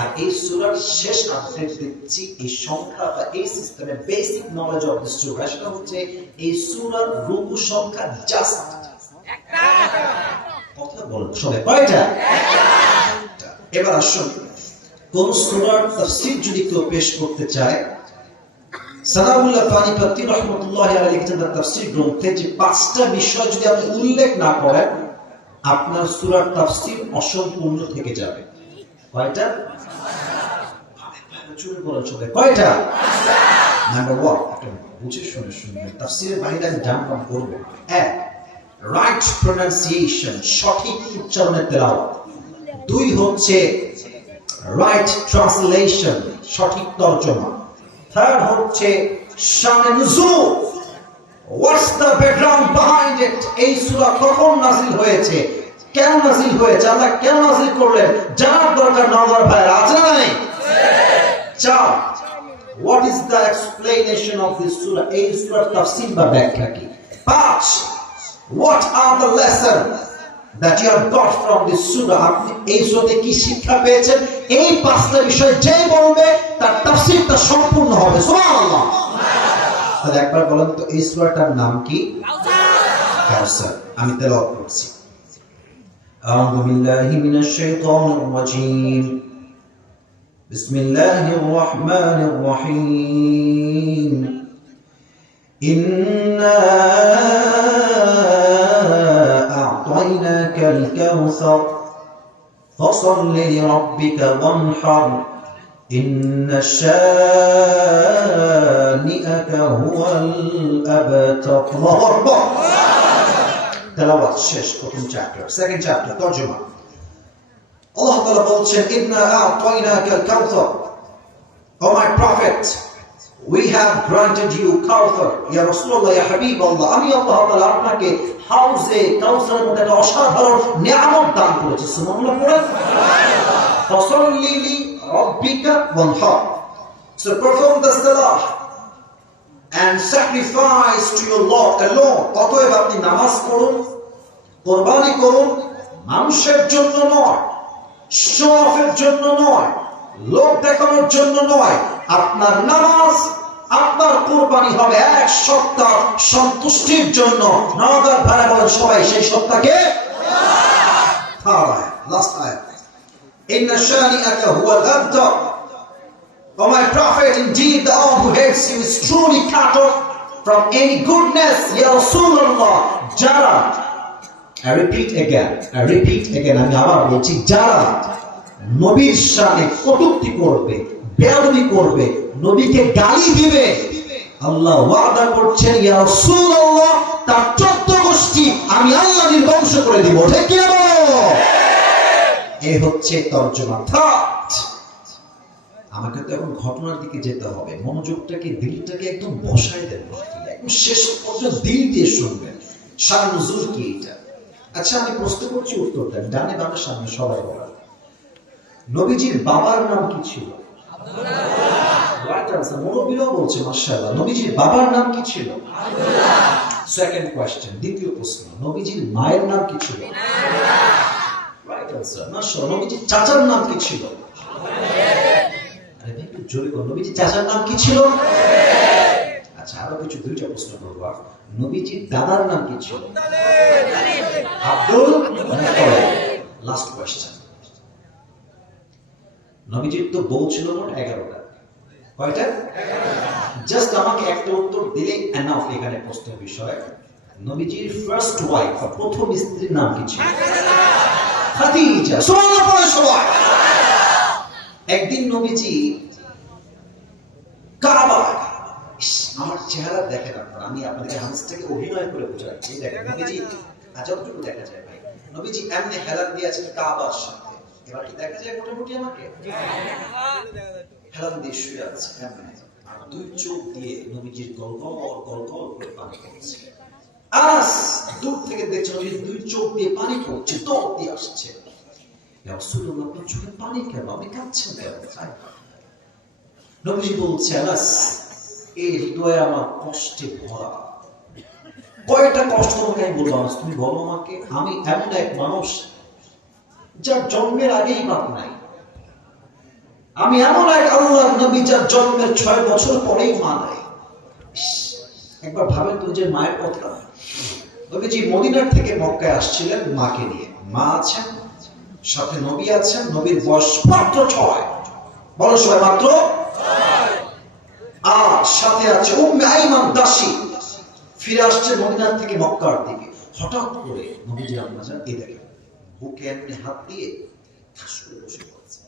আর এই সূরার শেষ আপডেট দিচ্ছি, এই সংখ্যা বা এই সিস্টেমের বেসিক নলেজ অফ দিস সূরা, সেটা হচ্ছে এই সূরার রুকু সংখ্যা জাস্ট একটা। কথা বলেন সবাই, কয়টা? একটা। এবার আসুন, কোন সূরার তাফসীর যদি কেউ পেশ করতে চায়, সানাউল্লাহ পানিপতি রাহমাতুল্লাহি আলাইহি লিখেছেন তাফসীর গ্রন্থে যে 5টা বিষয় যদি আপনি উল্লেখ না করেন, আপনার সূরার তাফসীর অসম্পূর্ণ থেকে যাবে। কয়টা? চুরি বলার চোখে কয়টা? নাম্বার 1, একটা বুঝে শুনে শুনবেন, তাফসীরের বাইরে আমি ডান বাম করব। 1, রাইট প্রনাউন্সিয়েশন, সঠিক উচ্চারণের তেলাওয়াত। 2 হচ্ছে রাইট ট্রান্সলেশন, সঠিক তরজমা। 3 হচ্ছে শানে নুজুল, what's the background behind it. এই সূরা কখন নাযিল হয়েছে, কেন নাযিল হয়েছে, আল্লাহ কেন নাযিল করলেন, জানার দরকার। নওগাঁর ভাইরা আছে না নাই? 4, What is the explanation of this surah? এই সূরার তাফসীর বা ব্যাখ্যা কি? 5. What are the lessons that you have got from this surah? আপনি এই সূরাতে কি শিক্ষা পেয়েছেন? এই পাঁচটা বিষয় যে বলবে তার তাফসীরটা সম্পূর্ণ হবে। সুবহানাল্লাহ। তাহলে একবার বলেন তো এই সূরাটার নাম কি? কাউসার। আমি তেলাওয়াত করছি। আউযু বিল্লাহি মিনাশ শাইতানির রাজীম। বিসমিল্লাহির রহমানির রহিম। ইন্না আ'তাইনাকাল কাউসার ফাসাল্লি লিরাব্বিকা ওয়ানহার ইন্নাশ শানিআকা হুয়াল আবতার। আল্লাহু আকবার। তেলাওয়াত শেষ প্রথম চ্যাপ্টার। সেকেন্ড চ্যাপ্টার তরজমা। আল্লাহ তাআলা বলছেন ইন্না আ'তাইনাকাল কাউসার, O my prophet, we have granted you কাউসার। ইয়া রাসূলুল্লাহ, ইয়া হাবিবাল্লাহ, আমি আল্লাহ তাআলা আপনাকে হাউজে কাউসারের মধ্যে একটা অসাধারণ নিয়ামত দান করেছি। সুবহানাল্লাহ পড়েন। ফাসাল্লি লিরাব্বিকা ওয়ানহার, so perform the salah and sacrifice to your Lord alone. অতএব আপনি নামাজ পড়ুন, কোরবানি করুন, মানুষের জন্য নয়, শো অফের জন্য নয়, লোক দেখানোর জন্য নয়। আপনার নামাজ, আপনার কোরবানি হবে এক সত্তা সন্তুষ্টির জন্য। নওগাঁর ভাড়া বলেন সবাই সেই সত্তাকে। লাস্ট আয়াত, ইন্না শানিআকা হুয়াল আবতার, O my prophet, indeed the one who hates you is truly cut off from any goodness. Ya Rasulullah, যারা, I repeat again, আমি আবার বলছি, যারা নবীর শানে কটূক্তি করবে, বেয়াদবি করবে, নবীকে গালি দিবে, আল্লাহ ওয়াদা করছেন ইয়া রাসূলুল্লাহ তার 14 গোষ্ঠী আমি আল্লাহ নির্বংশ করে দিব। ঠিক কি না বলো? এই হচ্ছে তরজমা। আমাকে তো এখন ঘটনার দিকে যেতে হবে। মনোযোগটাকে, দিলটাকে একদম বসায় দেন, একদম শেষ পর্যন্ত দিল দিয়ে শুনবেন। শান নুজুল কি এটা? আচ্ছা আমি প্রশ্ন করছি, উত্তর দেন। ডানে বামে সামনে সবাই বলেন। নবীজির বাবার নাম কি ছিল? আব্দুল্লাহ। Right answer. মুরব্বিরাও বলছে মাশাআল্লাহ। নবীজির বাবার নাম কি ছিল? আব্দুল্লাহ। সেকেন্ড কোশ্চেন, দ্বিতীয় প্রশ্ন, নবীজির মায়ের নাম কি ছিল? রাইট আনসার মাশাআল্লাহ। নবীজির চাচার নাম কি ছিল? আরে একটু জোরে বলুন, নবীজির চাচার নাম কি ছিল? আচ্ছা আরো কিছু দুইটা প্রশ্ন করব। নবীজির দাদার নাম কি ছিল? Abdul Muttalib. লাস্ট কোশ্চেন, নবীজির তো বউ ছিল মোট 11টা। কয়টা? 11টা। জাস্ট আমাকে একটা উত্তর দিলে এনাফ এখানে প্রশ্নের বিষয়। নবীজির ফার্স্ট ওয়াইফ, প্রথম স্ত্রীর নাম কি ছিল? খাদিজা। সুবহানাল্লাহ পড়ে সবাই। একদিন নবীজি কাবা, আমার চেহারা দেখেন আপনারা, আমি আপনাদের হাদিসটাকে অভিনয় করে বোঝাচ্ছি। দেখেন নবীজি আজবটুকু দেখা যায় ভাই। নবীজি এমনি হেলান দিয়ে আছেন কাবার সাথে। এবার কি দেখা যায় মোটামুটি আমাকে? হেলান দিয়ে শুয়ে আছে এমনি, আর দুই চোখ দিয়ে নবীজির গলগল করে পানি পড়ছে। আস দূর থেকে দেখছে নবীজির দুই চোখ দিয়ে পানি পড়ছে, দৌড় দিয়ে আসছে। ইয়া রাসূলুল্লাহ, আপনার চোখে পানি কেন? আপনি কাঁদছেন কেন? নবীজি বলছে, আলাস এই হৃদয় আমার কষ্টে ভরা। কয়টা কষ্ট তোমাকে আমি বললাম, তুমি বলো আমাকে। আমি এমন এক মানুষ যার জন্মের আগেই বাপ নাই। আমি এমন এক আল্লাহর নবী যার জন্মের 6 বছর পরেই মা নাই। একবার ভাবেন তো যে মায়ের কথা। নবীজি মদিনার থেকে মক্কায় আসছিলেন মাকে নিয়ে। মা আছেন, সাথে নবী আছেন। নবীর বয়স মাত্র 6। বলো সবাই মাত্র 6। আর সাথে আছে উম্মে আইমান দাসী। ফিরে আসছে মদিনার থেকে মক্কার দিকে। হঠাৎ করে নবীজি আম্মাজান এই দেখেন বুকে এমনি হাত দিয়ে ঠাস করে বসে পড়েছে।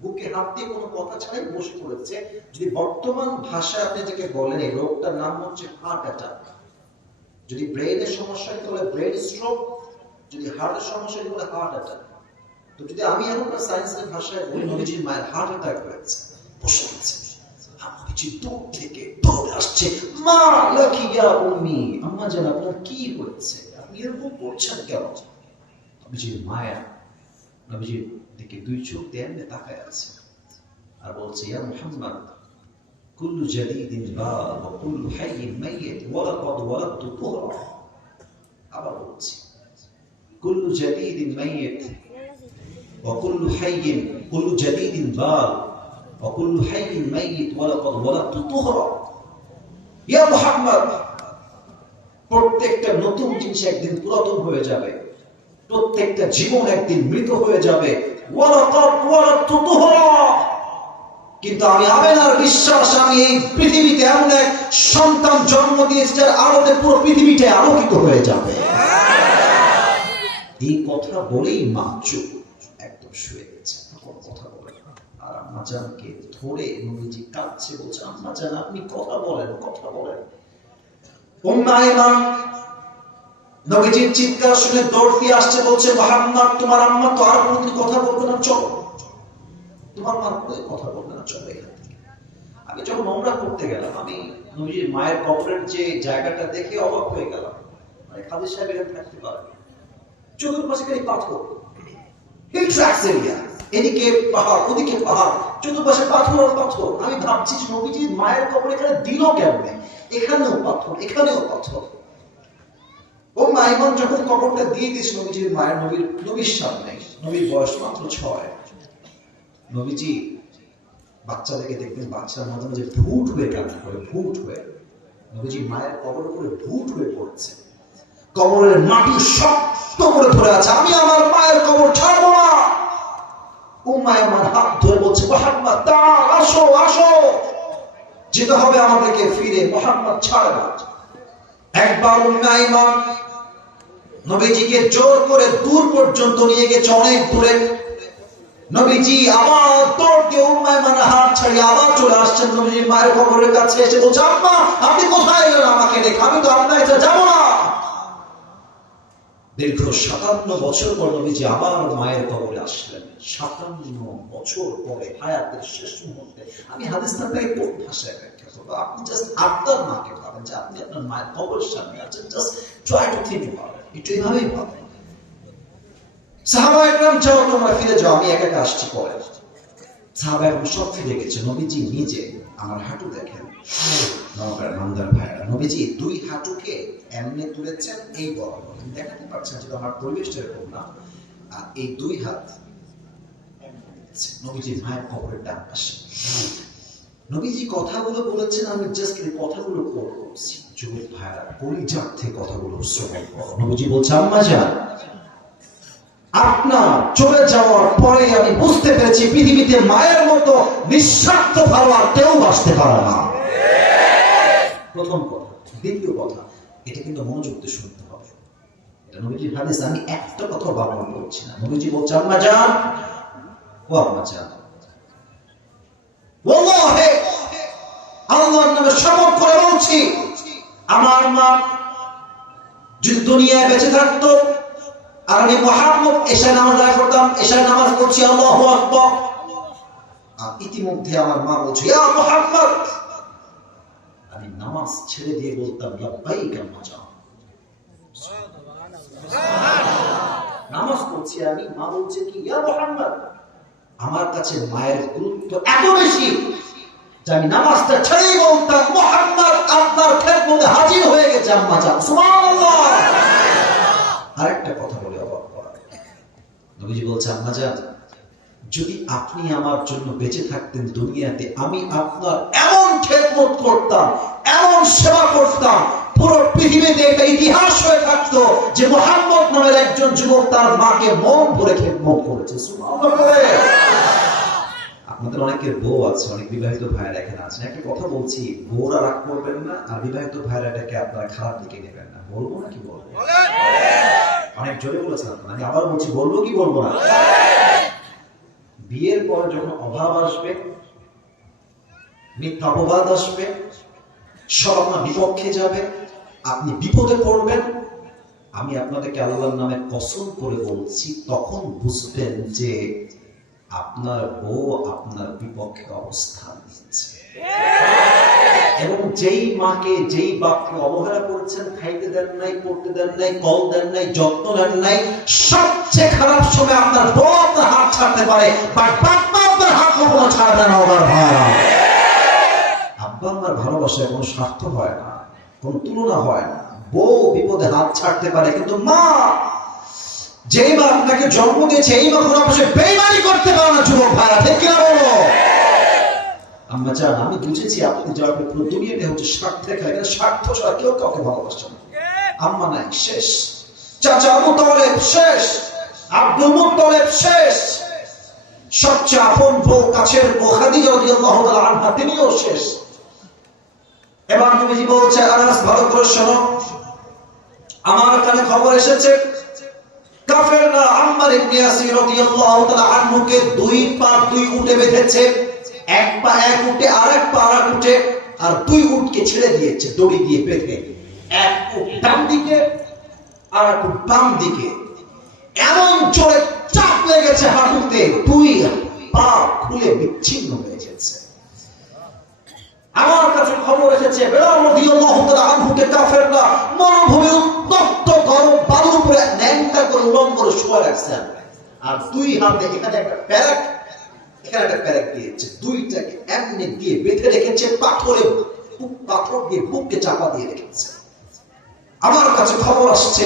বুকে হাত দিয়ে কোনো কথা ছাড়াই বসে পড়েছে। যদি বর্তমান ভাষায় আপনি যেটাকে বলেন, এই রোগটার নাম হচ্ছে হার্ট অ্যাটাক। যদি ব্রেনের সমস্যা হয় তাহলে ব্রেন স্ট্রোক, যদি হার্টের সমস্যা হয় তাহলে হার্ট অ্যাটাক। তো যদি আমি এখনকার সায়েন্সের ভাষায় বলি, নবীজির মায়ের হার্ট অ্যাটাক হয়েছে, বসে গেছে। নবীজি দূর থেকে দৌড়ে আসছে, মা লাকি ইয়া উম্মি, আম্মা জান আপনার কি হয়েছে? আপনি এরকম করছেন কেন? নবীজির মায়া নবীজির দিকে দুই চোখ দিয়ে তাকায় আছে আর বলছে, ইয়া মুহাম্মদ কুল্লু জাদীদিন বাল ওয়া কুল্লু হাইয়িন মাইয়িত ওয়া লাকাদ ওয়ালাদতু তুহরা। আবার বলছি, কুল্লু জাদীদিন মাইয়িত ওয়া কুল্লু হাইয়িন, কুল্লু জাদীদিন বাল ওয়া কুল্লু হাইয়িন মাইয়িত ওয়া লাকাদ ওয়ালাদতু তুহরা। ইয়া মুহাম্মদ, প্রত্যেকটা নতুন জিনিস একদিন পুরাতন হয়ে যাবে, প্রত্যেকটা জীবন একদিন মৃত হয়ে যাবে। কিন্তু আমি আমেনার বিশ্বাস, আমি এই পৃথিবীতে এমন এক সন্তান জন্ম দিয়েছি যার আলোতে পুরো পৃথিবীটা আলোকিত হয়ে যাবে। এই কথা বলেই মা চুপ, একদম শুয়ে গেছে, কোনো কথা বলে না। আর আম্মা জানকে ধরে নবীজি কাঁদছে, বলছে আম্মা জান আপনি কথা বলেন, কথা বলেন। উম্মে আইমান নবীজির চিৎকার শুনে দৌড় দিয়ে আসছে, বলছে মুহাম্মদ তোমার আম্মা তো আর কোনোদিন কথা বলবে না, চলো তোমার মা কোনোদিন কথা বলবে না, চলো এখান থেকে। আমি যখন উমরা করতে গেলাম, আমি নবীজির মায়ের কবরের যে জায়গাটা দেখে অবাক হয়ে গেলাম। মানে কাদের সাহেব এখানে থাকতে পারে, চতুর্পাশে খালি পাথর, হিল ট্র্যাকস এরিয়া, এদিকে পাহাড় ওদিকে পাহাড়, চতুর্পাশে পাথর আর পাথর। আমি ভাবছি নবীজির মায়ের কবর এখানে দিল কেমনে, এখানেও পাথর এখানেও পাথর। উম্মে আইমান যখন কবরটা দিয়ে দিয়েছে নবীজির মায়ের, নবীর সামনে, নবীর বয়স মাত্র 6। নবীজি বাচ্চাদেরকে দেখবেন, বাচ্চার মাঝে মাঝে ভুট হয়ে কান্না করে, ভুট হয়ে। নবীজি মায়ের কবরের উপরে ভুট হয়ে পড়ছে, কবরের মাটি শক্ত করে ধরে আছে, আমি আমার মায়ের কবর ছাড়বো না। উম্মে আইমান হাত ধরে বলছে মুহাম্মদ তাআল, আসো আসো, যেতে হবে আমাদেরকে ফিরে, মুহাম্মদ ছাড়ে না। একবার উম্মে আইমান নবীজিকে জোর করে দূর পর্যন্ত নিয়ে গেছে, অনেক দূরে। নবীজি আবার দৌড় দিয়ে উম্মে আইমানের হাত ছাড়িয়ে আবার চলে আসছেন নবীজির মায়ের কবরের কাছে, এসে বলছে আম্মা আপনি কোথায় গেলেন আমাকে রেখে, আমি তো আপনার কাছে যাবো না। দীর্ঘ 57 বছর পর নবীজি আবার মায়ের কবরে আসলেন। 57 বছর পরে হায়াতের শেষ মুহূর্তে। আমি হাদিসটা প্রায় কোন ভাষায় ব্যাখ্যা করবো, আপনি জাস্ট আপনার মাকে ভাবেন যে আপনি আপনার মায়ের কবরের সামনে আছেন, just try to think about it, একটু এভাবেই ভাবেন। সাহাবায়ে কেরাম যাও তোমরা ফিরে যাও, আমি একা একা আসছি পরে। সাহাবায়ে কেরাম সব ফিরে গেছে, নবীজি নিজে আমার হাঁটু দেখেন। নওগাঁর মান্দার ভাইরা, নবীজি 2 হাঁটুকে এমনি তুলেছেন, এই বরাবর দেখাতে পারছেন, যেটা আমার পরিবেশটা এরকম না। আর এই 2 হাত নবীজি মায়ের কবরের ডান পাশে। নবীজি কথাগুলো বলেছেন, আমি জাস্ট এই কথাগুলো কোট করছি। যুবক ভাইরা কলিজার থেকে কথাগুলো শ্রবণ করো। নবীজি বলছে আম্মা জান, আপনার চলে যাওয়ার পরে আমি বুঝতে পেরেছি পৃথিবীতে মায়ের মতো নিঃস্বার্থ ভালো আর কেউ বাঁচতে পারে না। প্রথম কথা। দ্বিতীয় কথা, এটা কিন্তু মনোযোগ দিয়ে শুনতে হবে, এটা নবীজির হাদিস, আমি একটা কথা বারবার বলছি না। নবীজি বলছে আম্মা জান, ও আম্মা জান, ওয়াল্লাহি আল্লাহর নামে শপথ করে বলছি, আমার মা যদি দুনিয়ায় বেঁচে থাকতো আর আমি মুহাম্মদ এশা নামাজ আদায় করতাম, এশা নামাজ পড়ছি আল্লাহু আকবার, আর ইতিমধ্যে আমার মা বলছে ইয়া মুহাম্মদ, আমি নামাজ ছেড়ে দিয়ে বলতাম লাব্বাইক আম্মা জান। নামাজ পড়ছি আমি, মা বলছে কি ইয়া মুহাম্মদ। আমার কাছে মায়ের গুরুত্ব এত বেশি যে আমি নামাজটা ছেড়েই বলতাম মুহাম্মদ আপনার খেদমতে হাজির হয়ে গেছে আম্মা জান, সুবহানাল্লাহ। আরেকটা কথা বলে অবাক করা, নবীজি বলছে আম্মা জান, যদি আপনি আমার জন্য বেঁচে থাকতেন দুনিয়াতে, আমি আপনার এমন খেদমত করতাম, এমন সেবা করতাম, পুরো পৃথিবীতে একটা ইতিহাস হয়ে থাকতো যে মুহাম্মদ নামের একজন যুবক তার মাকে মন ভরে খেদমত করেছে, সুবহানাল্লাহ। আপনাদের অনেকের বউ আছে, অনেক বিবাহিত ভাইরা এখানে আছেন, একটা কথা বলছি, বউরা রাগ করবেন না, আর বিবাহিত ভাইরা এটাকে আপনারা খারাপ দিকে নেবেন না। বলবো না কি বলবো? অনেক জোরে বলেছেন আপনারা, আমি আবার বলছি, বলবো কি বলবো না? বিয়ের পর যখন অভাব আসবে, মিথ্যা অপবাদ আসবে, সব আপনার বিপক্ষে যাবে, আপনি বিপদে পড়বেন, আমি আপনাদেরকে আল্লাহর নামে কসম করে বলছি, তখন বুঝবেন যে আপনার বউ আপনার বিপক্ষে অবস্থান নিচ্ছে। এবং যেই মাকে, যেই বাপকে অবহেলা করেছেন, খাইতে দেন নাই, পড়তে দেন নাই, কল দেন নাই, যত্ন নেন নাই, সবচেয়ে খারাপ সময় আপনার বউ আপনার হাত ছাড়তে পারে, বাট বাপ মা আপনার হাত কখনো ছাড়বে না। আপনার ভালোবাসায় কোনো স্বার্থ হয় না, কোনো তুলনা হয় না। বউ বিপদে হাত ছাড়তে পারে, কিন্তু মা, যেই মা আপনাকে জন্ম দিয়েছে, এই মা কোনো পাশে বেইমানি করতে পারে না। যুবক ভাইরা, ঠিক কিনা বলো? আম্মা জান, আমি বুঝেছি আপনি যাওয়ার পুরো দুনিয়াটা হচ্ছে স্বার্থে খায়, কিন্তু স্বার্থ ছাড়া কেউ কাউকে ভালোবাসে না। আম্মা নাই, শেষ। চাচা আবু তালেব শেষ, আব্দুল মুত্তালিব শেষ, সবচেয়ে আপন বউ, কাছের বউ খাদিজা রাদিয়াল্লাহু তাআলা আনহা, তিনিও শেষ। এবার নবীজি বলছে, আনাস ভালো করে শোনো, আমার কানে খবর এসেছে কাফেররা আম্মার ইবনে ইয়াসির রাদিয়াল্লাহু তাআলা আনহুকে দুই পা দুই উটে বেঁধেছে, এক পা এক উটে আর এক পা আর উটে, আর দুই উটকে ছেড়ে দিয়েছে দড়ি দিয়ে বেঁধে। এক উট ডান দিকে আর এক উট বাম দিকে। এমন জোরে চাপ লেগেছে হাঁটুতে, দুই পা খুলে বিচ্ছিন্ন হয়ে গেছে। আমার কাছে খবর এসেছে বেলাল রাদিয়াল্লাহু তাআলা আনহুকে কাফেররা মরুভূমির উত্তপ্ত গরম বালুর উপরে ন্যাংটা করে উলঙ্গ করে শুয়ে রাখছেন, আর দুই হাতে এখানে একটা প্যারাক, এখানে একটা প্যারাক দিয়েছে, দুইটাকে এমনি দিয়ে বেঁধে রেখেছে, পাথর দিয়ে বুককে চাপা দিয়ে রেখেছে। আমার কাছে খবর আসছে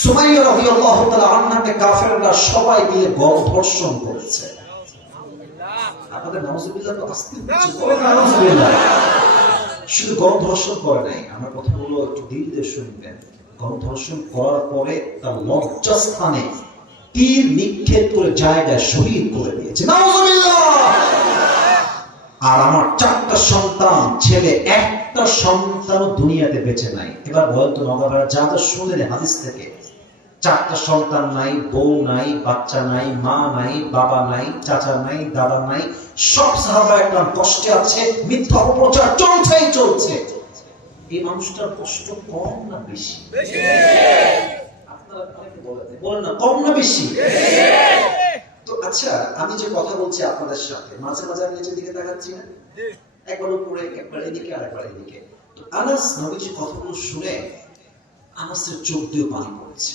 সুমাইয়া রাদিয়াল্লাহু তাআলা আনহাকে কাফেররা সবাই মিলে গণধর্ষণ করেছে। আপনাদের নাউজুবিল্লাহ তো আসতে হচ্ছে, নাউজুবিল্লাহ। শুধু গণধর্ষণ করে নাই, আমার কথাগুলো একটু দিল দিয়ে শুনবেন। গণধর্ষণ করার পরে তার লজ্জাস্থানে তীর নিক্ষেপ করে জায়গায় শহীদ করে দিয়েছে, নাউজুবিল্লাহ। আর আমার 4টা সন্তান, ছেলে, একটা সন্তান দুনিয়াতে বেঁচে নাই। এবার বলতো নগররা যা যা শুনলেন হাদিস থেকে, 4টা সন্তান নাই, বউ নাই, বাচ্চা নাই, মা নাই, বাবা নাই, চাচা নাই, দাদা নাই, সব সাহাবা একদম কষ্টে আছে, মিথ্যা অপপ্রচার চলছেই চলছে। এই মানুষটার কষ্ট কম না বেশি? আপনারা অনেকে বলেন না, কম না বেশি? তো আচ্ছা, আমি যে কথা বলছি আপনাদের সাথে, মাঝে মাঝে আমি নিচের দিকে তাকাচ্ছি না, একবার উপরে, একবার এদিকে, আর একবার এদিকে। তো আনাস নবীজির কথাগুলো শুনে আনাসের চোখ দিয়ে পানি পড়ছে।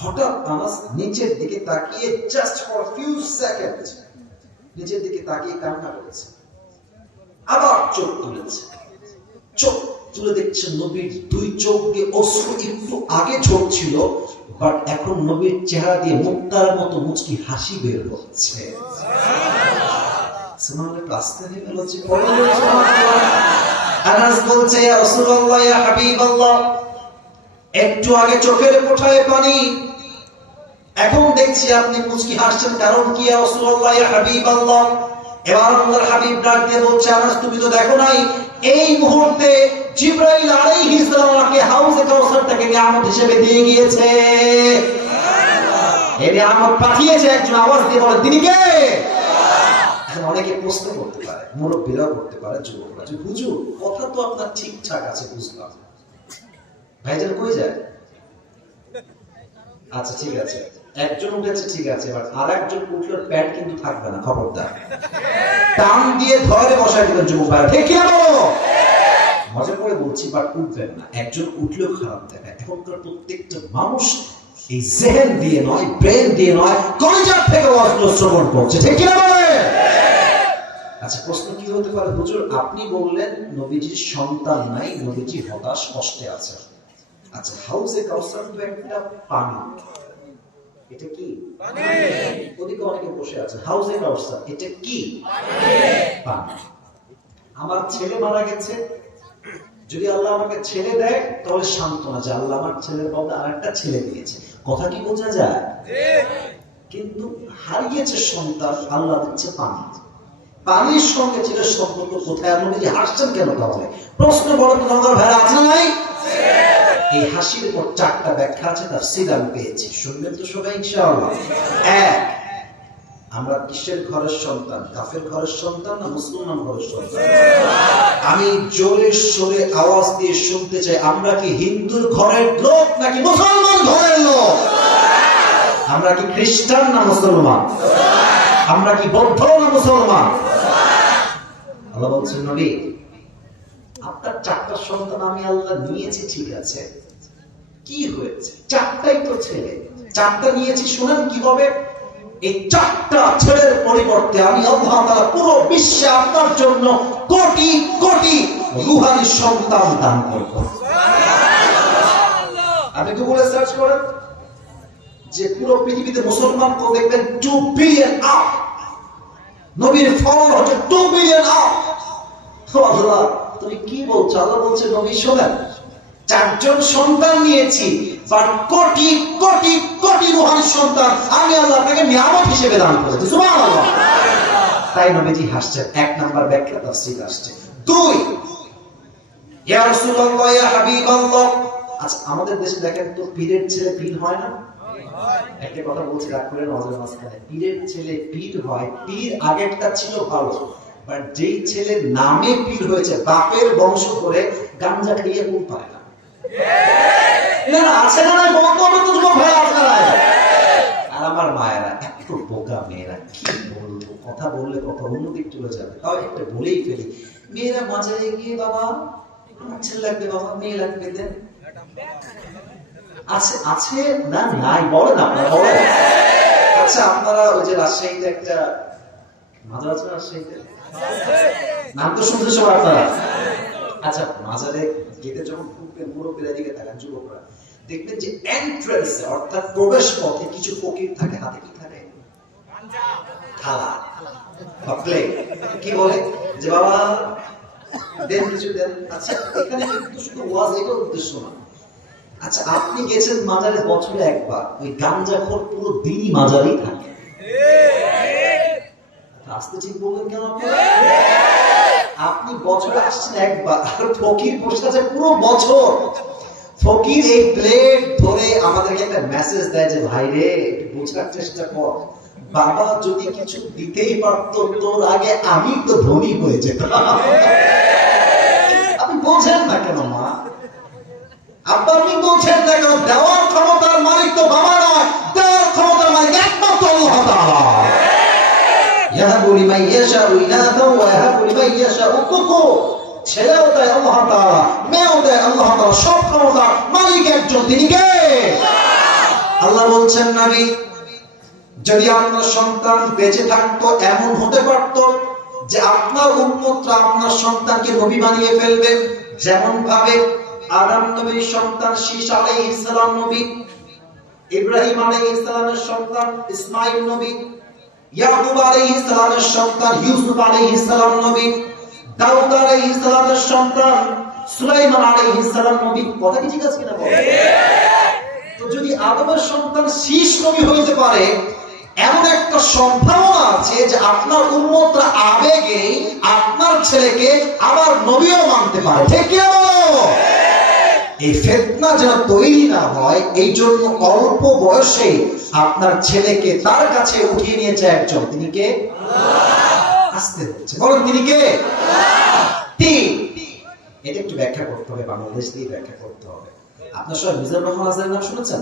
হঠাৎ আনাস নিচের দিকে তাকিয়ে জাস্ট ফর ফিউ সেকেন্ড নিচের দিকে তাকিয়ে কান্না করেছে, আবার চোখ তুলেছে। চোখ তুলে দেখছে নবীর দুই চোখ দিয়ে অশ্রু একটু আগে ঝরছিল, বাট এখন নবীর চেহারা দিয়ে মুক্তার মতো মুচকি হাসি বের হচ্ছে। আনাস বলছে, ইয়া রাসূলুল্লাহ, ইয়া হাবিবাল্লাহ, একটু আগে চোখের কোঠায় পানি, এখন দেখছি আপনি মুচকি হাসছেন, কারণ কি ইয়া রাসূলুল্লাহ, ইয়া হাবিবাল্লাহ? এবার আল্লাহর হাবিব ডাক দিয়ে বলছে, আনাস তুমি তো দেখো নাই, এই মুহূর্তে জিবরাইল আলাইহিস সালাম আমাকে হাউজে কাউসারটাকে নিয়ামত হিসেবে দিয়ে গিয়েছে। এই নিয়ামত পাঠিয়েছে একজন, আওয়াজ দিয়ে বলে তিনি কে? এখন অনেকে প্রশ্ন করতে পারে, মুরব্বিরাও করতে পারে, যুবকরা, যে হুজুর কথা তো আপনার ঠিকঠাক আছে, বুঝলাম, ভাইজান কই যায়? আচ্ছা ঠিক আছে, একজন উঠেছে ঠিক আছে, বাট আর একজন উঠলে প্যান্ট কিন্তু থাকবে না, খবরদার। টান দিয়ে ধরে বসায় দিবেন যুবক ভাই, ঠিক কি না? মজা করে বলছি, বাট উঠবেন না। একজন উঠলেও খারাপ দেখায়। এখনকার প্রত্যেকটা মানুষ এই জেহেন দিয়ে নয়, ব্রেন দিয়ে নয়, কলিজার থেকে ওয়াজ শ্রবণ করছে, ঠিক কি না বলে? আচ্ছা, প্রশ্ন কি হতে পারে, হুজুর আপনি বললেন নবীজির সন্তান নাই, নবীজি হতাশ কষ্টে আছে। আচ্ছা, হাউজে কাউসার তো একটা পানি, এটা কি পানি? ওদিকে অনেকে বসে আছে, হাউজে কাউসার এটা কি পানি? আমার ছেলে মারা গেছে, যদি আল্লাহ আমাকে ছেলে দেয় তাহলে সান্ত্বনা যে আল্লাহ আমার ছেলের বদলে আরেকটা ছেলে দিয়েছে, কথা কি বোঝা যায়? কিন্তু হারিয়েছে সন্তান, আল্লাহ দিচ্ছে পানি। পানির সঙ্গে ছেলের সম্পর্ক কোথায়? আপনি যে হাসছেন কেন? তাহলে প্রশ্ন বড় তো নগর ভাইরা আছে না নাই? এই হাসির উপর 4টা ব্যাখ্যা আছে, তাফসীর আমি পেয়েছি, শুনবেন তো সবাই ইনশাআল্লাহ। এক, আমরা কিসের ঘরের সন্তান? কাফের ঘরের সন্তান না মুসলমান ঘরের সন্তান? আমি জোরে সোরে আওয়াজ দিয়ে শুনতে চাই, আমরা কি হিন্দুর ঘরের লোক নাকি মুসলমান ঘরের লোক? আমরা কি খ্রিস্টান না মুসলমান? আমরা কি বৌদ্ধ না মুসলমান? আল্লাহ বলছেন, নবী আপনার 4টা সন্তান আমি আল্লাহ নিয়েছি, ঠিক আছে, কি হয়েছে? 4টাই তো ছেলে, 4টা নিয়েছি, শুনেন কিভাবে। এই 4টা ছেলের পরিবর্তে আমি আল্লাহ তাআলা পুরো বিশ্বে আপনার জন্য কোটি কোটি রুহানি সন্তান দান করব। আপনি গুগলে সার্চ করেন যে পুরো পৃথিবীতে মুসলমান তো দেখবেন 2 বিলিয়ন আপ, নবীর ফলোয়ার হচ্ছে 2 বিলিয়ন আপ। আল্লাহ তুমি কি বলছো? আল্লাহ বলছে নবী শোনেন, 4 জন সন্তান নিয়েছি, বাট কোটি কোটি কোটি রুহানি সন্তান আমি আল্লাহ আপনাকে নিয়ামত হিসেবে দান করেছি। সুবহানাল্লাহ। তাই নবীজি হাসছেন। 1 নাম্বার ব্যাখ্যা তাফসীর আসছে। 2, ইয়া রাসূলুল্লাহ ইয়া হাবিবাল্লাহ। আচ্ছা আমাদের দেশে দেখেন তো পীরের ছেলে পীর হয় না? একটা কথা বলছি রাগ করে নজর মাঝখানে, পীরের ছেলে পীর হয়, পীর আগেরটা ছিল ভালো, বাট যেই ছেলে নামে পীর হয়েছে বাপের বংশ করে গাঞ্জা খেয়ে কোন পায় না। এটা আছে না? নাই বলতে তো যুবক ভাই আপনারা। আর আমার মায়েরা এত বোকা মেয়েরা, কি বলবো, কথা বললে কথা অন্যদিক চলে যাবে, তাও একটা বলেই ফেলি। মেয়েরা মাঝারে গিয়ে বাবা আমার ছেলে লাগবে, বাবা মেয়ে লাগবে, দেন। আছে আছে না? নাই বলেন আপনারা, বলেন। আচ্ছা আপনারা ওই যে রাজশাহীতে একটা মাজার আছে, রাজশাহীতে নাম তো শুনতে সবাই আপনারা। আচ্ছা মাজারে গেটে যখন ঢুকবেন মুরব্বীরা দিকে তাকান, যুবকরা দেখবেন যে এন্ট্রান্সে অর্থাৎ প্রবেশ পথে কিছু ফকির থাকে, হাতে কি থাকে? থালা বা প্লেট। কি বলে যে বাবা দেন, কিছু দেন। আচ্ছা এখানে কিন্তু শুধু ওয়াজ এটা উদ্দেশ্য না। আচ্ছা আপনি গেছেন মাজারে বছরে একবার, ওই গাঞ্জাখোর পুরো দিনই মাজারেই থাকে। আসতে ঠিক বললেন কেন? আপনি বছরে আসছেন একবার, আর ফকির বসে আছে পুরো বছর। ফকির এই প্লেট ধরে আমাদেরকে একটা মেসেজ দেয় যে ভাই রে একটু বোঝার চেষ্টা কর, বাবা যদি কিছু দিতেই পারতো তোর আগে আমি তো ধনী হয়ে যেতাম। আপনি বোঝেন না কেন মা? আপনি বলছেন না কেন? দেওয়ার ক্ষমতার মালিক তো বাবা নয়, দেওয়ার ক্ষমতার মালিক একমাত্র আল্লাহ তাআলা। ইয়াহাবু লিমান ইয়াশাউ ইনাথা ওয়া ইয়াহাবু লিমান ইয়াশাউ যুকুর। ছেলেও দেয় আল্লাহ তাআলা, মেয়েও দেয় আল্লাহ তাআলা, সব ক্ষমতার মালিক একজন, তিনি কে? আল্লাহ বলছেন নবী যদি আপনার সন্তান বেঁচে থাকতো এমন হতে পারত যে আপনার উম্মতরা আপনার সন্তানকে নবী বানিয়ে ফেলবে, যেমন ভাবে আদম নবীর সন্তান শীশ আলাইহিস সালাম নবী, ইব্রাহিম আলাইহিস সালামের সন্তান ইসমাঈল নবী, ইয়াকুব আলাইহিস সালামের সন্তান ইউসুফ আলাইহিস সালাম নবী, দাউদ আলাইহিস সালামের সন্তান সুলাইমান আলাইহিস সালাম নবী। কথা কি ঠিক আছে কিনা বলেন? তো যদি আদমের সন্তান শীশ নবী হইতে পারে, এমন একটা সম্ভাবনা আছে যে আপনার উম্মতরা আবেগে আপনার ছেলেকে আবার নবীও মানতে পারে। ঠিক কি বলো? এই ফিতনা যেন তৈরি না হয়, এই জন্য অল্প বয়সে আপনার ছেলেকে তার কাছে উঠিয়ে নিয়েছে একজন, তিনি কে? আল্লাহ। আসতে হচ্ছে, বলুন তিনি কে? তিন। এটা একটু ব্যাখ্যা করতে হবে, বাংলাদেশ দিয়ে ব্যাখ্যা করতে হবে। আপনার সবাই মিজানুর রহমান আজহারের নাম শুনেছেন?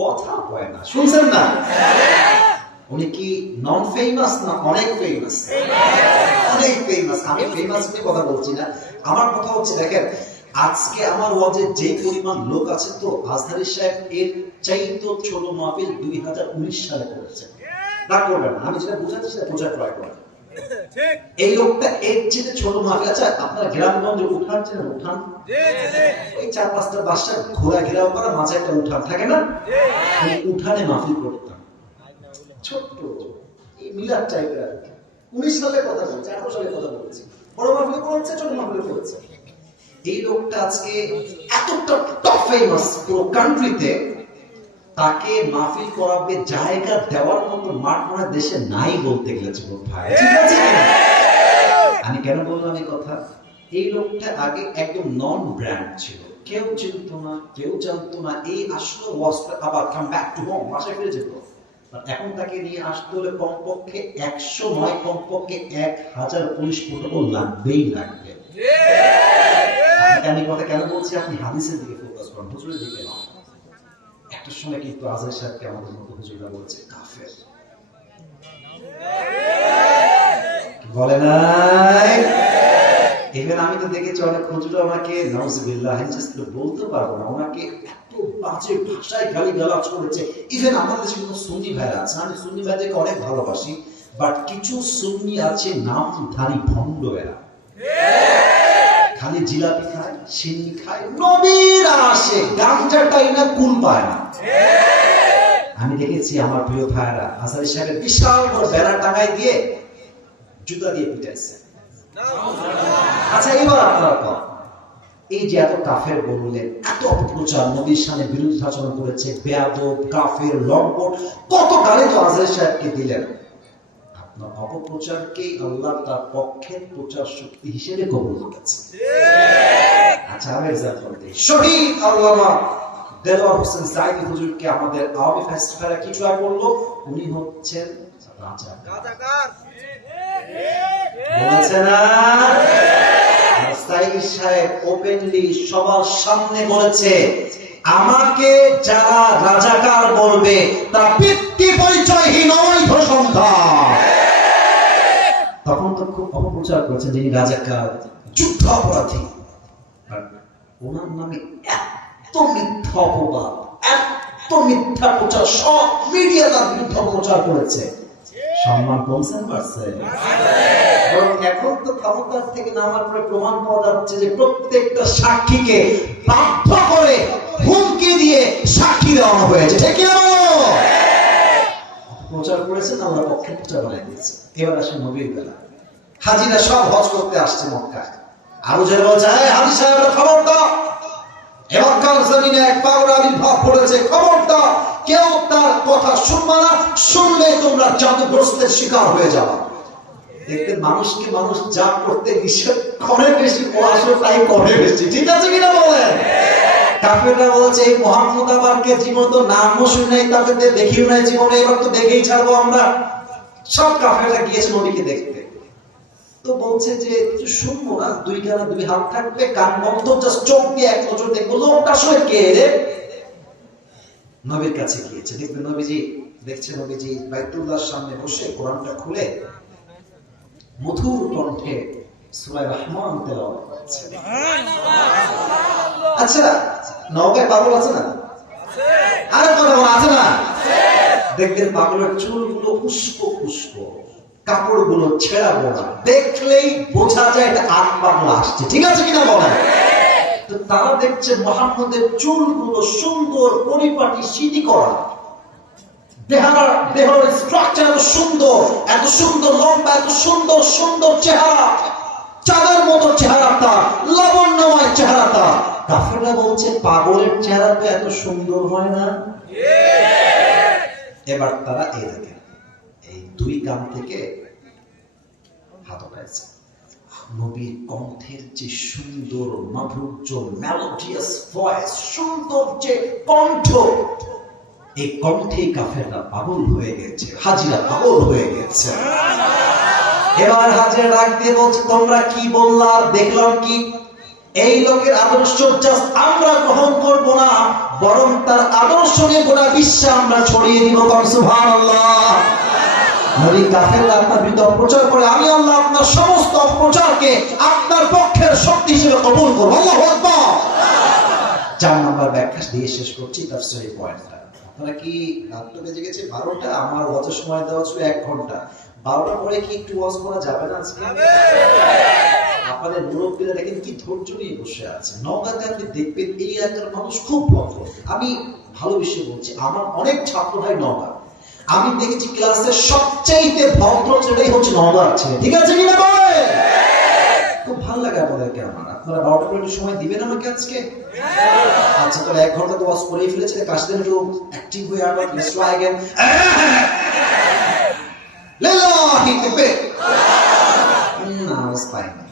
কথা হয় না, শুনছেন না? উনি কি নন ফেমাস না অনেক ফেমাস? অনেক ফেমাস। আমি ফেমাস নিয়ে কথা বলছি না, আমার কথা হচ্ছে দেখেন আজকে আমার ওয়াজে যে পরিমাণ লোক আছে, তো আজহারী সাহেব এর চাইতে ছোট মাহফিল 2019 সালে করেছেন। না করবেন না, আমি যেটা বুঝাচ্ছি সেটা বোঝার ট্রাই করেন। এই লোকটা এর চেয়ে ছোট মাহফিল। আচ্ছা আপনারা গ্রামগঞ্জে উঠান চেনেন? উঠান ওই 4-5টা বাসা ঘোরা ঘেরাও করা, মাঝে একটা উঠান থাকে না? উঠানে মাহফিল করতাম, ছোট্ট এই মিলাদ টাইপের আর কি। 19 সালের কথা বলছি, 18 সালের কথা বলছি। বড় মাহফিল করেছে, ছোট মাহফিল করেছে। এই লোকটা আজকে এতটা টপ ফেমাস পুরো কান্ট্রিতে, তাকে মাহফিল করাবে জায়গা দেওয়ার মতো মাঠ মনে দেশে নাই বলতে গেলে যুবক ভাই। ঠিক আছে কিনা? আমি কেন বললাম এই কথা? এই লোকটা আগে একদম নন ব্র্যান্ড ছিল, কেউ চিনত না, কেউ জানতো না। এই আসলে ওয়াজটা আবার কাম ব্যাক টু হোম, বাসায় ফিরে যেত। এখন তাকে নিয়ে আসতে হলে কমপক্ষে 100 নয়, কমপক্ষে 1000 পুলিশ প্রোটোকল লাগবেই লাগবে। আমি কথা কেন বলছি? আপনি হাদিসের দিকে ফোকাস করেন, হুজুরের দিকে না। একটা সময় কিন্তু আজহার সাহেবকে আমাদের মতো হুজুররা বলছে কাফের, বলে নাই? ইভেন আমি তো দেখেছি অনেক হুজুর আমাকে নাউজুবিল্লাহ বলতে পারবো না, ওনাকে এত বাজে ভাষায় গালিগালাজ করেছে। ইভেন আমাদের দেশে কিন্তু সুন্নি ভাইরা আছে, আমি সুন্নি ভাইদেরকে অনেক ভালোবাসি, বাট কিছু সুন্নি আছে নামধারী ভণ্ড এরা, খালি জিলাপি খায়, সিন্নি খায়, নবীর আসে গাঞ্জাটাই না কুল পায় না। আমি দেখেছি আমার প্রিয় ভাইরা আসারি সাহেবের বিশাল বড় ব্যানার টাঙায় দিয়ে জুতা দিয়ে পিটাইছে। আচ্ছা এবার আপনারা কন, এই যে এত কাফের বললেন, এত অপপ্রচার, নবীর সামনে বিরুদ্ধাচরণ করেছে, বেয়াদব, কাফের, লম্পট, কত গালি তো আজহারি সাহেবকে দিলেন। আপনার অপপ্রচারকেই আল্লাহ তার পক্ষের প্রচার শক্তি হিসেবে কবুল করেছে। আচ্ছা আমি এক্সাম্পল দিই, শহীদ আল্লামা দেলোয়ার হোসেন সাইদি হুজুরকে আমাদের আওয়ামী ফেস্টিভ্যালে কি ট্রাই করলো, উনি হচ্ছেন রাজাকার। বলেছে না সাইদি সাহেব ওপেনলি সবার সামনে বলেছে, আমাকে যারা রাজাকার বলবে তারা পিতৃ পরিচয়হীন অবৈধ সন্তান। তখন তো খুব অপপ্রচার করেছেন যিনি রাজাকার, যুদ্ধ অপরাধী। ওনার নামে এত মিথ্যা অপবাদ, এত মিথ্যা প্রচার, সব মিডিয়া তার বিরুদ্ধে প্রচার করেছে, সম্মান কমছে বাড়ছে? এখন তো ক্ষমতার থেকে নামার পরে প্রমাণ পাওয়া যাচ্ছে যে প্রত্যেকটা সাক্ষীকে বাধ্য করে হুমকি দিয়ে সাক্ষী দেওয়া হয়েছে, ঠিক না? প্রচার করেছেন, আমরা পক্ষে প্রচার বানাই দিয়েছে। এবার আসে নবীর বেলা, হাজিরা সব হজ করতে আসছে মক্কায়। আবু জাহেল বলছে, হাজী সাহেবের খবর দাও, মক্কার জমিনে এক পাগল আবির্ভাব করেছে, খবর দাও, কেউ তার কথা শুনবে না, শুনলে তোমরা জাদুগ্রস্তের শিকার হয়ে যাবে। দেখতে মানুষকে মানুষ যা করতে নিষেধ করে বেশি, ও আসলে তাই করে বেশি, ঠিক আছে কিনা বলেন? কাফেররা বলছে এই মুহাম্মদ আবারকে জীবন তো নামও শুনে নাই, তাকে দেখিও নাই জীবনে, এবার তো দেখেই ছাড়বো আমরা। সব কাফেররা গিয়েছে নবীকে দেখতে, তো বলছে যে কিছু শুনবো না, দুই কানে দুই হাত থাকবে, কান বন্ধ, জাস্ট চোখ দিয়ে এক নজর দেখবো লোকটা আসলে কে রে। নবীর কাছে গিয়েছে, দেখবে নবীজি দেখছে, নবীজি বাইতুল্লাহর সামনে বসে কোরআনটা খুলে মধুর কণ্ঠে সূরা রহমান তেলাওয়াত করছে। আচ্ছা নওগাঁয় পাগল আছে না? আরে কথা আছে না? দেখবেন পাগলের চুলগুলো উস্কো উস্কো, কাপড়গুলো ছেঁড়া বোনা, দেখলেই বোঝা যায় এটা আট পাগলা আসছে, ঠিক আছে কিনা বলেন? তো তারা দেখছে মুহাম্মদের চুলগুলো সুন্দর পরিপাটি সিটি করা, দেহের স্ট্রাকচার সুন্দর, এত সুন্দর লম্বা, এত সুন্দর সুন্দর চেহারা, চাঁদের মতো চেহারাটা, লাবণ্যময় চেহারাটা। কাফেররা বলছে পাগলের চেহারা তো এত সুন্দর হয় না। এবার তারা এই দেখেন, এই দুই কান থেকে হাত উঠাইছে, নবীর কণ্ঠের যে সুন্দর মাধুর্য, মেলোডিয়াস ভয়েস, সুন্দর যে কণ্ঠ, এই কণ্ঠে কাফেররা পাগল হয়ে গেছে, হাজিরা পাগল হয়ে গেছে। এবার হাজিরা ডাক দিয়ে বলছে, তোমরা কি বললা, দেখলাম কি? এই লোকের আদর্শ জাস্ট আমরা গ্রহণ করব না, বরং তার আদর্শ নিয়ে গোটা বিশ্বে আমরা ছড়িয়ে দিব। সুবহানাল্লাহ। নবী কাফেররা আপনার বিরুদ্ধে অপপ্রচার করে, আমি আল্লাহ আপনার সমস্ত অপপ্রচারকে আপনার পক্ষের শক্তি হিসেবে কবুল করব। আল্লাহু আকবার। 4 নাম্বার ব্যাখ্যা দিয়ে শেষ করছি তাফসীরের পয়েন্টটা। আপনারা কি রাত বেজে গেছে 12টা, আমার ওয়াজের সময় দেওয়া ছিল 1 ঘন্টা, 12টার পরে কি একটু ওয়াজ করা যাবে না আজকে? আপনাদের মুরব্বীরা দেখেন কি ধৈর্য নিয়ে বসে আছে। নওগাঁতে আপনি দেখবেন এই এলাকার মানুষ খুব ভদ্র, আমি ভালোবেসে বলছি, আমার অনেক ছাত্র ভাই নওগাঁ, আমি দেখেছি ক্লাসের সবচাইতে ভদ্র ছেলেই হচ্ছে নওগাঁর ছেলে, ঠিক আছে কিনা বলেন? খুব ভালো লাগে আপনাদেরকে আমার। আপনারা 12টা পর্যন্ত সময় দিবেন আমাকে আজকে? আচ্ছা তাহলে 1 ঘন্টা তো ওয়াজ করেই ফেলেছে, কাশতে একটু অ্যাক্টিভ হয়ে আবার লেটস ট্রাই अगेन। লিল্লাহি তাকবীর। না ওয়াজ পাই না,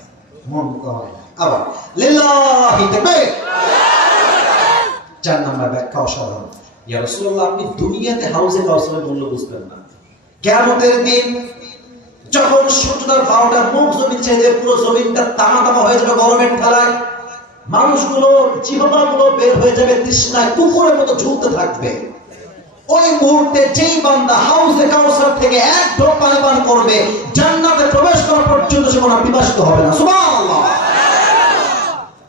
মন করে আবার লিল্লাহি তাকবীর। 4 নাম্বার ব্যাখ্যা অসাধারণ। ইয়া রাসূলুল্লাহ, আপনি দুনিয়াতে হাউজে কাউসারের মূল্য বুঝবেন না, কিয়ামতের দিন যখন সূর্যটার 12টা মুখ জমিন ছেড়ে পুরো জমিনটা তামা হয়ে যাবে গরমের ঠেলায়, মানুষগুলো জিহ্বাগুলো বের হয়ে যাবে তৃষ্ণায়, কুকুরের মতো ঝুলতে থাকবে। ওই মুহূর্তে যেই বান্দা হাউজে কাউসার থেকে এক ঢোক পানি পান করবে, জান্নাতে প্রবেশ করা পর্যন্ত সে কোনো বিপাসিত হবে না। সুবহানাল্লাহ।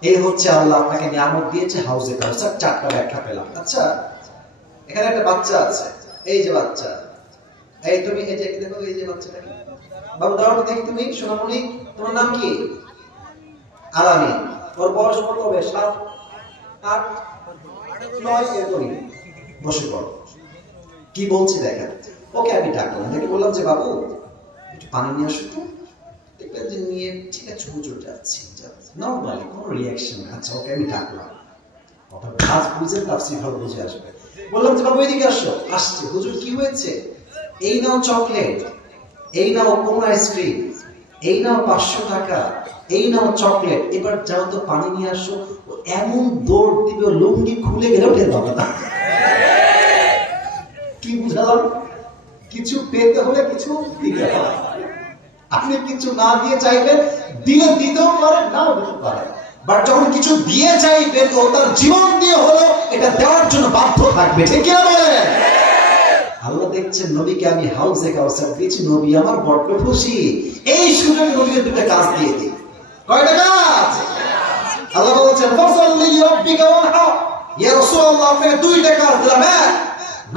এই হচ্ছে আল্লাহ আপনাকে নিয়ামত দিয়েছে হাউজে কাউসার। 4টা ব্যাখ্যা পেলাম। আচ্ছা এখানে একটা বাচ্চা আছে, এই যে বাচ্চা, এই তুমি এই যে দেখো, এই যে বাচ্চাটাকে বাবু দাও দেখি, তুমি সোনামণি, তোমার নাম কি? আলামি। ওর বয়স কত হবে? 7, 8, 9 এরকমই। বসে পড়ো। কি বলছি দেখেন। ওকে আমি ডাকলাম, দেখে বললাম যে বাবু একটু পানি নিয়ে আসো তো। দেখবেন যে নিয়ে ঠিক আছে হুজুর যাচ্ছি, নর্মালি কোনো রিয়াকশন। আচ্ছা ওকে আমি ডাকলাম, ওটা কাজ বুঝে তাফসীর ভালো বুঝে আসবে। বললাম যে বাবু এদিকে আসো। আসছে। হুজুর কি হয়েছে? এই নাও চকলেট, এই নাও কোন আইসক্রিম, এই নাও 500 টাকা, এই নাও চকলেট, এবার যাও তো পানি নিয়ে আসো। এমন দৌড় দিবে, লুঙ্গি খুলে গেলেও টের পাবে না। কি বুঝালাম? কিছু পেতে হলে কিছু দিতে হয়। আপনি কিছু না দিয়ে চাইবেন, দিলে দিতেও পারে, নাও দিতে পারে। বাট যখন কিছু দিয়ে চাইবে তো তার জীবন দিয়ে হলো এটা দেওয়ার জন্য বাধ্য থাকবে। ঠিক কি না বলেন? আল্লাহ দেখছেন নবীকে আমি হাউসে কাউসার দিয়েছি, নবী আমার বড্ড খুশি। এই সুযোগে নবীকে দুটো কাজ দিয়ে দিই। কয়টা কাজ? আল্লাহ বলছেন ফাসাল্লি লিরাব্বিকা ওয়ানহার। ইয়া রাসূলুল্লাহ আপনাকে দুইটা কাজ দিলাম। এক,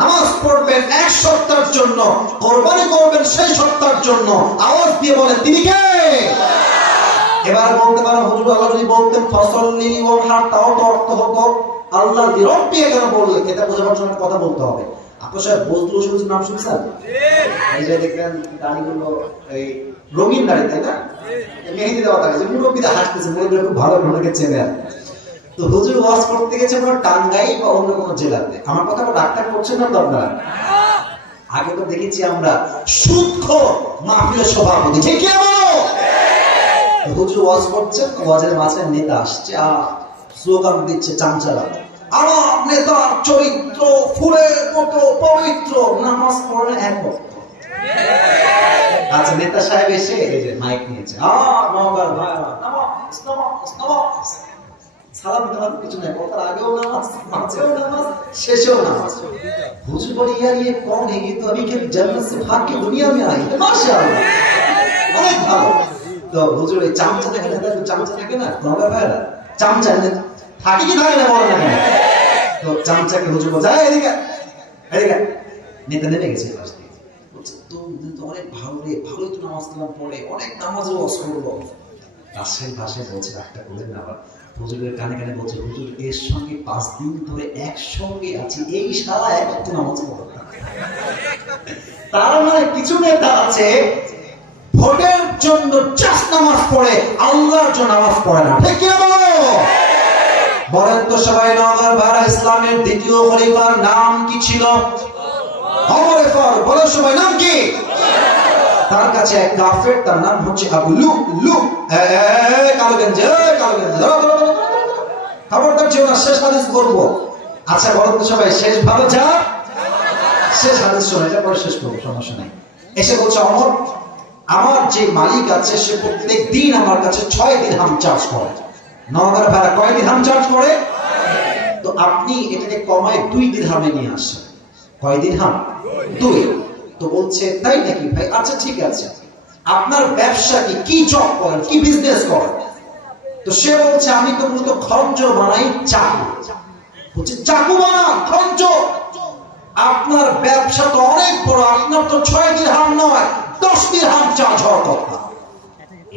নামাজ পড়বেন এক সপ্তাহের জন্য, কোরবানি করবেন সেই সপ্তাহের জন্য। আওয়াজ দিয়ে বলেন তিনি কে? এবার বলতে পারেন হুজুর আল্লাহ যদি বলতেন ফাসাল্লি ওয়ানহার, তাও তো অর্থ হতো আল্লাহ লিরাব্বিকা কেন বললেন? এটা বোঝাবার জন্য কথা বলতে হবে। আপনার সাহেব বজলু সবুজের নাম শুনছেন? এই যে দেখবেন দাড়িগুলো এই রঙিন দাড়ি, তাই না? মেহেদি দেওয়া দাড়ি, যে মুরব্বীরা হাসতেছে, মুরব্বীরা খুব ভালো ওনাকে চেনেন। তো হুজুর ওয়াজ করতে গেছে আপনার টাঙ্গাই বা অন্য কোনো জেলাতে। আমার কথা ডাক্তার করছেন না তো আপনারা? আগে তো দেখেছি আমরা সুদখোর মাহফিলের সভাপতি। ঠিক কি বলো? হুজুর ওয়াজ করছেন, ওয়াজের মাঝে নেতা আসছে আর স্লোগান দিচ্ছে চামচারা, আমার নেতার চরিত্র ফুলের মতো পবিত্র, নামাজ পড়ে এক ওয়াক্ত। আচ্ছা নেতা সাহেব এসে এই যে মাইক নিয়েছে, নওগাঁর ভাইরা নামাজ নামাজ নামাজ, সালাম টালাম কিছু নাই, কথার আগেও নামাজ, মাঝেও নামাজ, শেষেও নামাজ। হুজুর বলে ইয়ার ये कौन है? ये तो अभी के जन्नत से भाग के दुनिया में आई है। माशाআল্লাহ, অনেক ভালো। তো হুজুর এই চামচা দেখে নেতা, চামচা থাকে না নওগাঁর ভাইরা, চামচা থাকে কি থাকে না বলেন না কেন? তো চামচাকে হুজুর বলছে এদিকে এদিকে। নেতা নেমে গেছে পাশ দিয়ে, বলছে তুমি তো অনেক ভালো রে, ভালোই তো নামাজ কালাম পড়ে, অনেক নামাজও ওয়াজ করবো। রাজশাহী ভাষায় বলছে, রাগটা করলেন না আবার। হুজুরের কানে কানে বলছে হুজুর এর সঙ্গে 5 দিন ধরে একসঙ্গে আছি, এই শালা এক ওয়াক্ত নামাজ পড়ে না। তার মানে কিছু নেতা আছে ভোটের জন্য জাস্ট নামাজ পড়ে, আল্লাহর জন্য নামাজ পড়ে না। ঠিক কি বলো? বলেন তো সবাই, নওগাঁর ভাইরা ইসলামের দ্বিতীয় খলিফার নাম কি ছিল? ওমর ফারুক। বলো সবাই নাম কি? তার কাছে এক কাফের, তার নাম হচ্ছে আবু লুলু। কালো গেঞ্জি, কালো গেঞ্জি, খবরদার যেও না, শেষ হাদিস করবো। আচ্ছা বলেন তো সবাই, শেষ ভালো যা, শেষ হাদিস শোনা, এটা পরে শেষ করবো, সমস্যা নাই। এসে বলছে ওমর, আমার যে মালিক আছে সে প্রত্যেক দিন আমার কাছে 6 দিরহাম চার্জ করে। নওগাঁর ভাড়া কয় দিরহাম চার্জ করে? তো আপনি এটাকে কমায় 2 দিরহামে নিয়ে আসেন। কয় দিরহাম? 2। তো বলছে তাই নাকি ভাই? আচ্ছা ঠিক আছে, আপনার ব্যবসা কি, কি জব করেন, কি বিজনেস করেন? তো সে বলছে আমি তো মূলত খঞ্জর বানাই, চাকু। বলছে চাকু বানান, খঞ্জর? আপনার ব্যবসা তো অনেক বড়, আপনার তো 6 দিরহাম নয় 10 দিরহাম চার্জ হওয়ার কথা।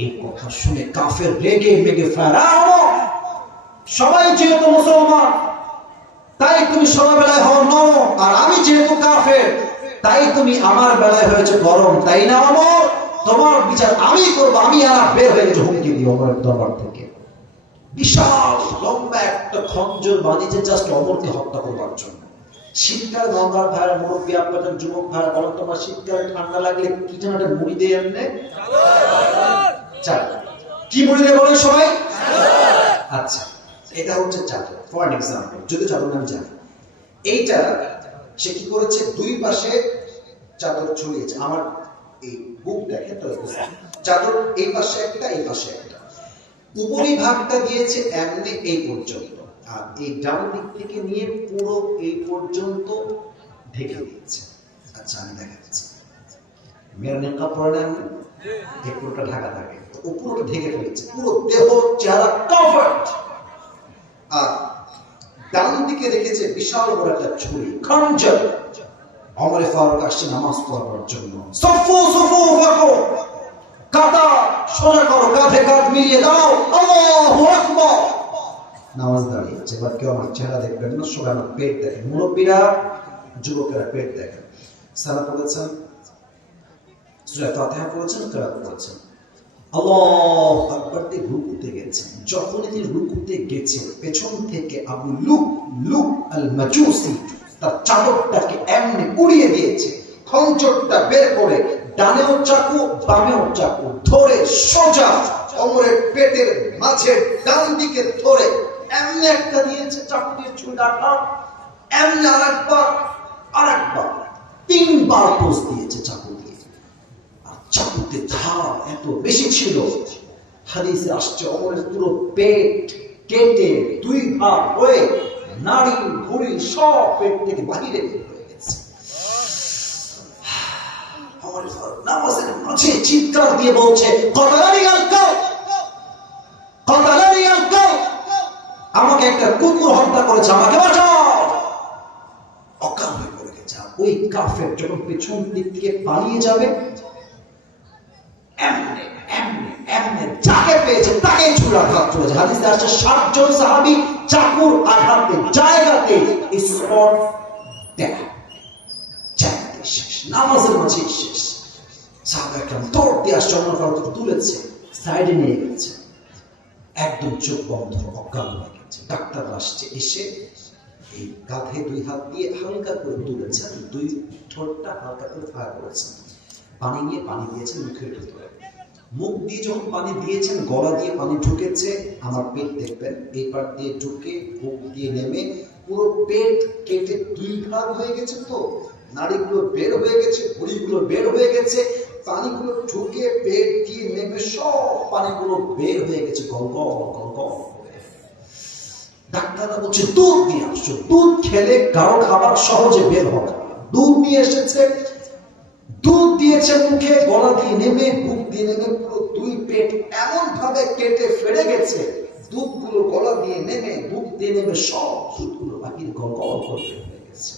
এই কথা শুনে কাফের রেগে মেগে ফেরাও, সবাই যেহেতু মুসলমান তাই তুমি সবার বেলায় হও নরম, আর আমি যেহেতু কাফের তাই তুমি আমার বেলায় হয়েছে গরম, তাই না ওমর? তোমার বিচার আমি করবো। আমি আর বের হয়ে গেছে হুমকি দিয়ে ওমরের দরবার থেকে। বিশাল লম্বা একটা খঞ্জর বানিয়েছে জাস্ট ওমরকে হত্যা করবার জন্য। শীতকাল নওগাঁর ভাইরা, মুরব্বী আপনাদের যুবক ভাইরা, বলেন তোমার শীতকালে ঠান্ডা লাগলে কি যেন একটা মুড়ি দেয় এমনি, কি মুড়ি দেয় বলেন সবাই? আচ্ছা এটা হচ্ছে চাদর, ফর এক্সাম্পল, যদি চাদর নাম জানি। এইটা সে কি করেছে, 2 পাশে চাদর ছড়িয়েছে। আমার এই বুক দেখে তো চাদর এই পাশে একটা, এই পাশে একটা। উপরি ভাগটা দিয়েছে এমনি এই পর্যন্ত, আর এই ডান দিক থেকে নিয়ে পুরো এই পর্যন্ত ঢেকে দিয়েছে। আচ্ছা আমি দেখাচ্ছি, মেয়ের নেকা পরে না এই পুরোটা ঢাকা থাকে, তো উপরটা ঢেকে ফেলেছে, পুরো দেহ চেহারা কভার্ড। আর ডান দিকে রেখেছে বিশাল বড় একটা ছুরি, খঞ্জর। ওমর ফারুক আসছে নামাজ পড়ার জন্য। সফু সফু ফাকু, কাঁধা সোজা করো, কাঁধে কাঁধ মিলিয়ে দাও, আল্লাহু আকবার। নামাজ দাঁড়িয়েছে। এবার কেউ আমার চেহারা দেখবেন না, সবাই আমার পেট দেখেন। মুরব্বীরা, যুবকেরা পেট দেখেন। সালাত পড়েছেন, সূরা ফাতিহা পড়েছেন, কিরাত পড়েছেন। আল্লাহু আকবার দিয়ে রুকুতে গেছেন। যখনই তিনি রুকুতে গেছেন, পেছন থেকে আবু লুক আল মাজুসি তার চাদরটাকে এমনি উড়িয়ে দিয়েছে। খঞ্জরটা বের করে ডানেও চাকু বামেও চাকু ধরে সোজা ওমরের পেটের মাঝে ডান দিকে ধরে এমনি একটা দিয়েছে, চাকুটির চুলটা এমনি আরেকবার 3 বার পোজ দিয়েছে চাকু দিয়ে। আর চাকুতে ধার এত বেশি ছিল, হাদিসে আসছে ওমরের পুরো পেট কেটে 2 ভাগ হয়ে নাড়ি ভুঁড়ি সব পেট থেকে বাহিরে হয়ে গেছে। নামাজের মাঝে চিৎকার দিয়ে বলছে, আমাকে একটা কুকুর হত্যা করেছে, আমাকে বাঁচাও। অজ্ঞান হয়ে পড়ে গেছে। ওই কাফের যখন পেছন দিক থেকে পালিয়ে যাবে, এমনি এমনি এমনি যাকে পেয়েছে তাকে ছুড়াঘাত করেছে। হাদিসে আসছে 60 জন সাহাবী চাকুর আঘাতে জায়গাতে স্পট ডেড। শেষ, নামাজের মাঝে শেষ। সাহাবায়ে কেরাম দৌড় দিয়ে আসছে, ওমর ফারুক তুলেছে, সাইডে নিয়ে গেছে, একদম চোখ বন্ধ, অজ্ঞান হয়ে গেছে। ডাক্তার আসছে, এসে এই কাঁধে 2 হাত দিয়ে হালকা করে তুলেছেন, 2 ঠোঁটটা হালকা করে ফায়ার করেছেন, পানি নিয়ে পানি দিয়েছেন মুখের ভিতরে। মুখ দিয়ে যখন পানি দিয়েছেন, গলা দিয়ে পানি ঢুকেছে, আমার পেট দেখবেন এই পাট দিয়ে ঢুকে মুখ দিয়ে নেমে পুরো পেট কেটে 2 ভাগ হয়ে গেছে। তো নাড়িগুলো বের হয়ে গেছে, ভুঁড়িগুলো বের হয়ে গেছে, পানিগুলো ঢুকে পেট দিয়ে নেমে সব পানিগুলো বের হয়ে গেছে গলগল গলগল করে। ডাক্তাররা বলছে দুধ নিয়ে আসছো, দুধ খেলে কারো খাবার সহজে বের হবে। দুধ নিয়ে এসেছে, দুধ দিয়েছে মুখে, গলা দিয়ে নেমে বুক দিয়ে নেমে পুরো 2 পেট এমন ভাবে কেটে ফেড়ে গেছে, দুধগুলো গলা দিয়ে নেমে বুক দিয়ে নেমে সব দুধগুলো বাকির গলগল করে হয়ে গেছে।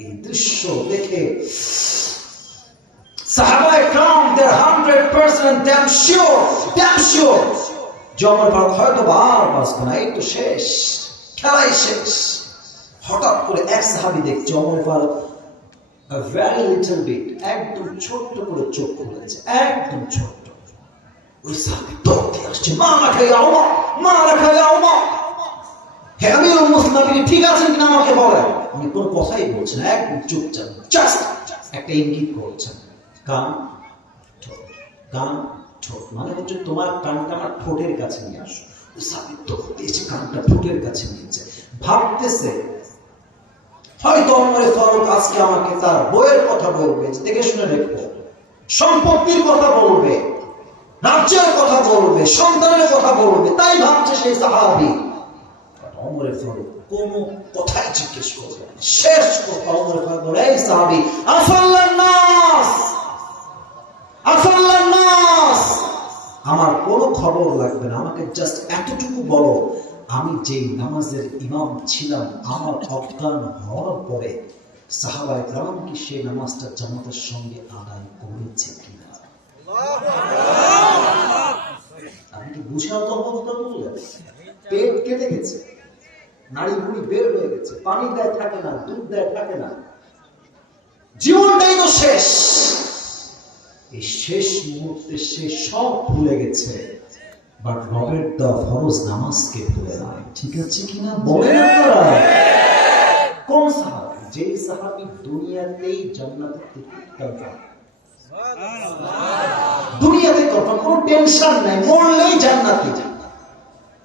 এই দৃশ্য দেখে সাহাবায়ে কেরাম they are 100% damn sure Omar Faruk হয়তো আর বাঁচবে না, এই তো শেষ, খেলাই শেষ। হঠাৎ করে এক সাহাবী দেখছে Omar Faruk a very little bit, একদম ছোট্ট করে চোখ খুলেছে, একদম ছোট্ট। ওই সাহাবী দৌড়ে আসছে, মা রাখা ইয়া ওমর, হে আমিরুল মুসলিমিন, ঠিক আছেন কিনা আমাকে বলেন। উনি কোনো কথাই বলছেন না, একদম চুপচাপ, জাস্ট একটা ইঙ্গিত করছেন, কান ঠোঁট, মানে হচ্ছে তোমার কানটা আমার ঠোঁটের কাছে নিয়ে আসো। ওই সাহাবী দৌড়ে এসে কানটা ঠোঁটের কাছে নিয়েছে, ভাবতেছে হয়তো ওমর ফারুক আজকে আমাকে তার বইয়ের কথা বলবে, দেখে শুনে রেখো, সম্পত্তির কথা বলবে, রাজ্যের কথা বলবে, সন্তানের কথা বলবে, তাই ভাবছে সেই সাহাবী। ওমর ফারুক কোনো কথাই জিজ্ঞেস করবে না। শেষ কথা ওমর ফারুক বলে, এই সাহাবী, আসাল্লান নাস, আমার কোনো খবর লাগবে না, আমাকে জাস্ট এতটুকু বলো, আমি যেই নামাজের ইমাম ছিলাম, আমার অজ্ঞান হওয়ার পরে সাহাবায়ে কেরাম কি সেই নামাজটা জামাতের সঙ্গে আদায় করেছে কিনা? আমি কি বুঝার কথা বললেন? পেট কেটে গেছে, নাড়ি ভুঁড়ি বের হয়ে গেছে, পানি দেয় থাকে না, দুধ দেয় থাকে না, জীবনটাই তো শেষ। এই শেষ মুহূর্তে সে সব ভুলে গেছে, বাট রবের দেওয়া ফরজ নামাজকে ভুলে নাই। ঠিক আছে কিনা বলেন আপনারা? কোন সাহাবী? যে সাহাবী দুনিয়াতেই জান্নাতের টিকিট কনফার্ম, দুনিয়াতে কনফার্ম, কোনো টেনশন নাই, মরলেই জান্নাতে যাবে।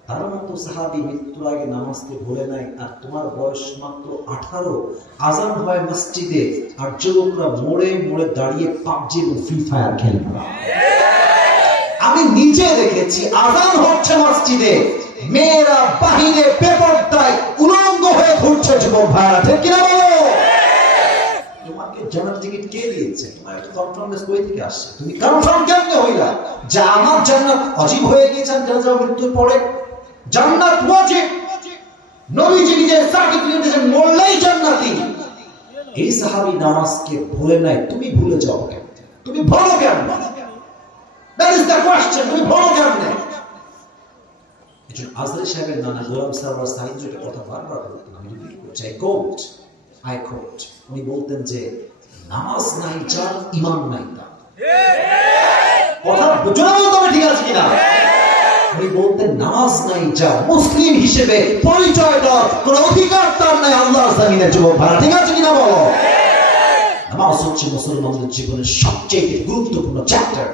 তার মতো সাহাবী মৃত্যুর আগে নামাজকে ভুলে নাই। আর তোমার বয়স মাত্র 18, আজান হয় মসজিদে, আর যুবকরা মোড়ে মোড়ে দাঁড়িয়ে পাবজি এবং ফ্রি ফায়ার খেলে। আমি নিজে দেখেছি, আজান হচ্ছে মসজিদে, মেয়েরা বাহিরে বেপরদায় উলঙ্গ হয়ে ঘুরছে। যুবক ভাইরা, ঠিক কিনা বলো? তোমাকে জান্নাত টিকিট কে দিয়েছে? তোমার একটা কনফার্মেন্স কই থেকে আসছে? তুমি কনফার্ম কেমনে হইলা যে আমার জান্নাত ওয়াজিব হয়ে গিয়েছে জানাজা মৃত্যুর পরে? জান্নাত ওয়াজিব, নবীজি নিজে সার্টিফিকেট দিয়েছেন, মরলেই জান্নাতি। এই সাহাবী নামাজকে ভুলে নাই, তুমি ভুলে যাও কেন? তুমি ভুলো কেন? দ্যাট ইজ দ্য কোশ্চেন, তুমি ভুলো কেন? একজন আজহারী সাহেবের নানা গোলাম সারওয়ার সাঈদ যেটা কথা বারবার বলতেন, আমি রিপিট করছি, আই কোট, উনি বলতেন যে নামাজ নাই যার ঈমান নাই তার। কথা জোরে বলতে হবে, ঠিক আছে কিনা? উনি বলতেন নামাজ নাই যার, মুসলিম হিসেবে পরিচয় দেওয়ার কোন অধিকার তার নাই আল্লাহর জমিনে। যুবক ভাড়া, ঠিক আছে কিনা বলো? নামাজ হচ্ছে মুসলমানদের জীবনের সবচেয়ে গুরুত্বপূর্ণ চ্যাপ্টার।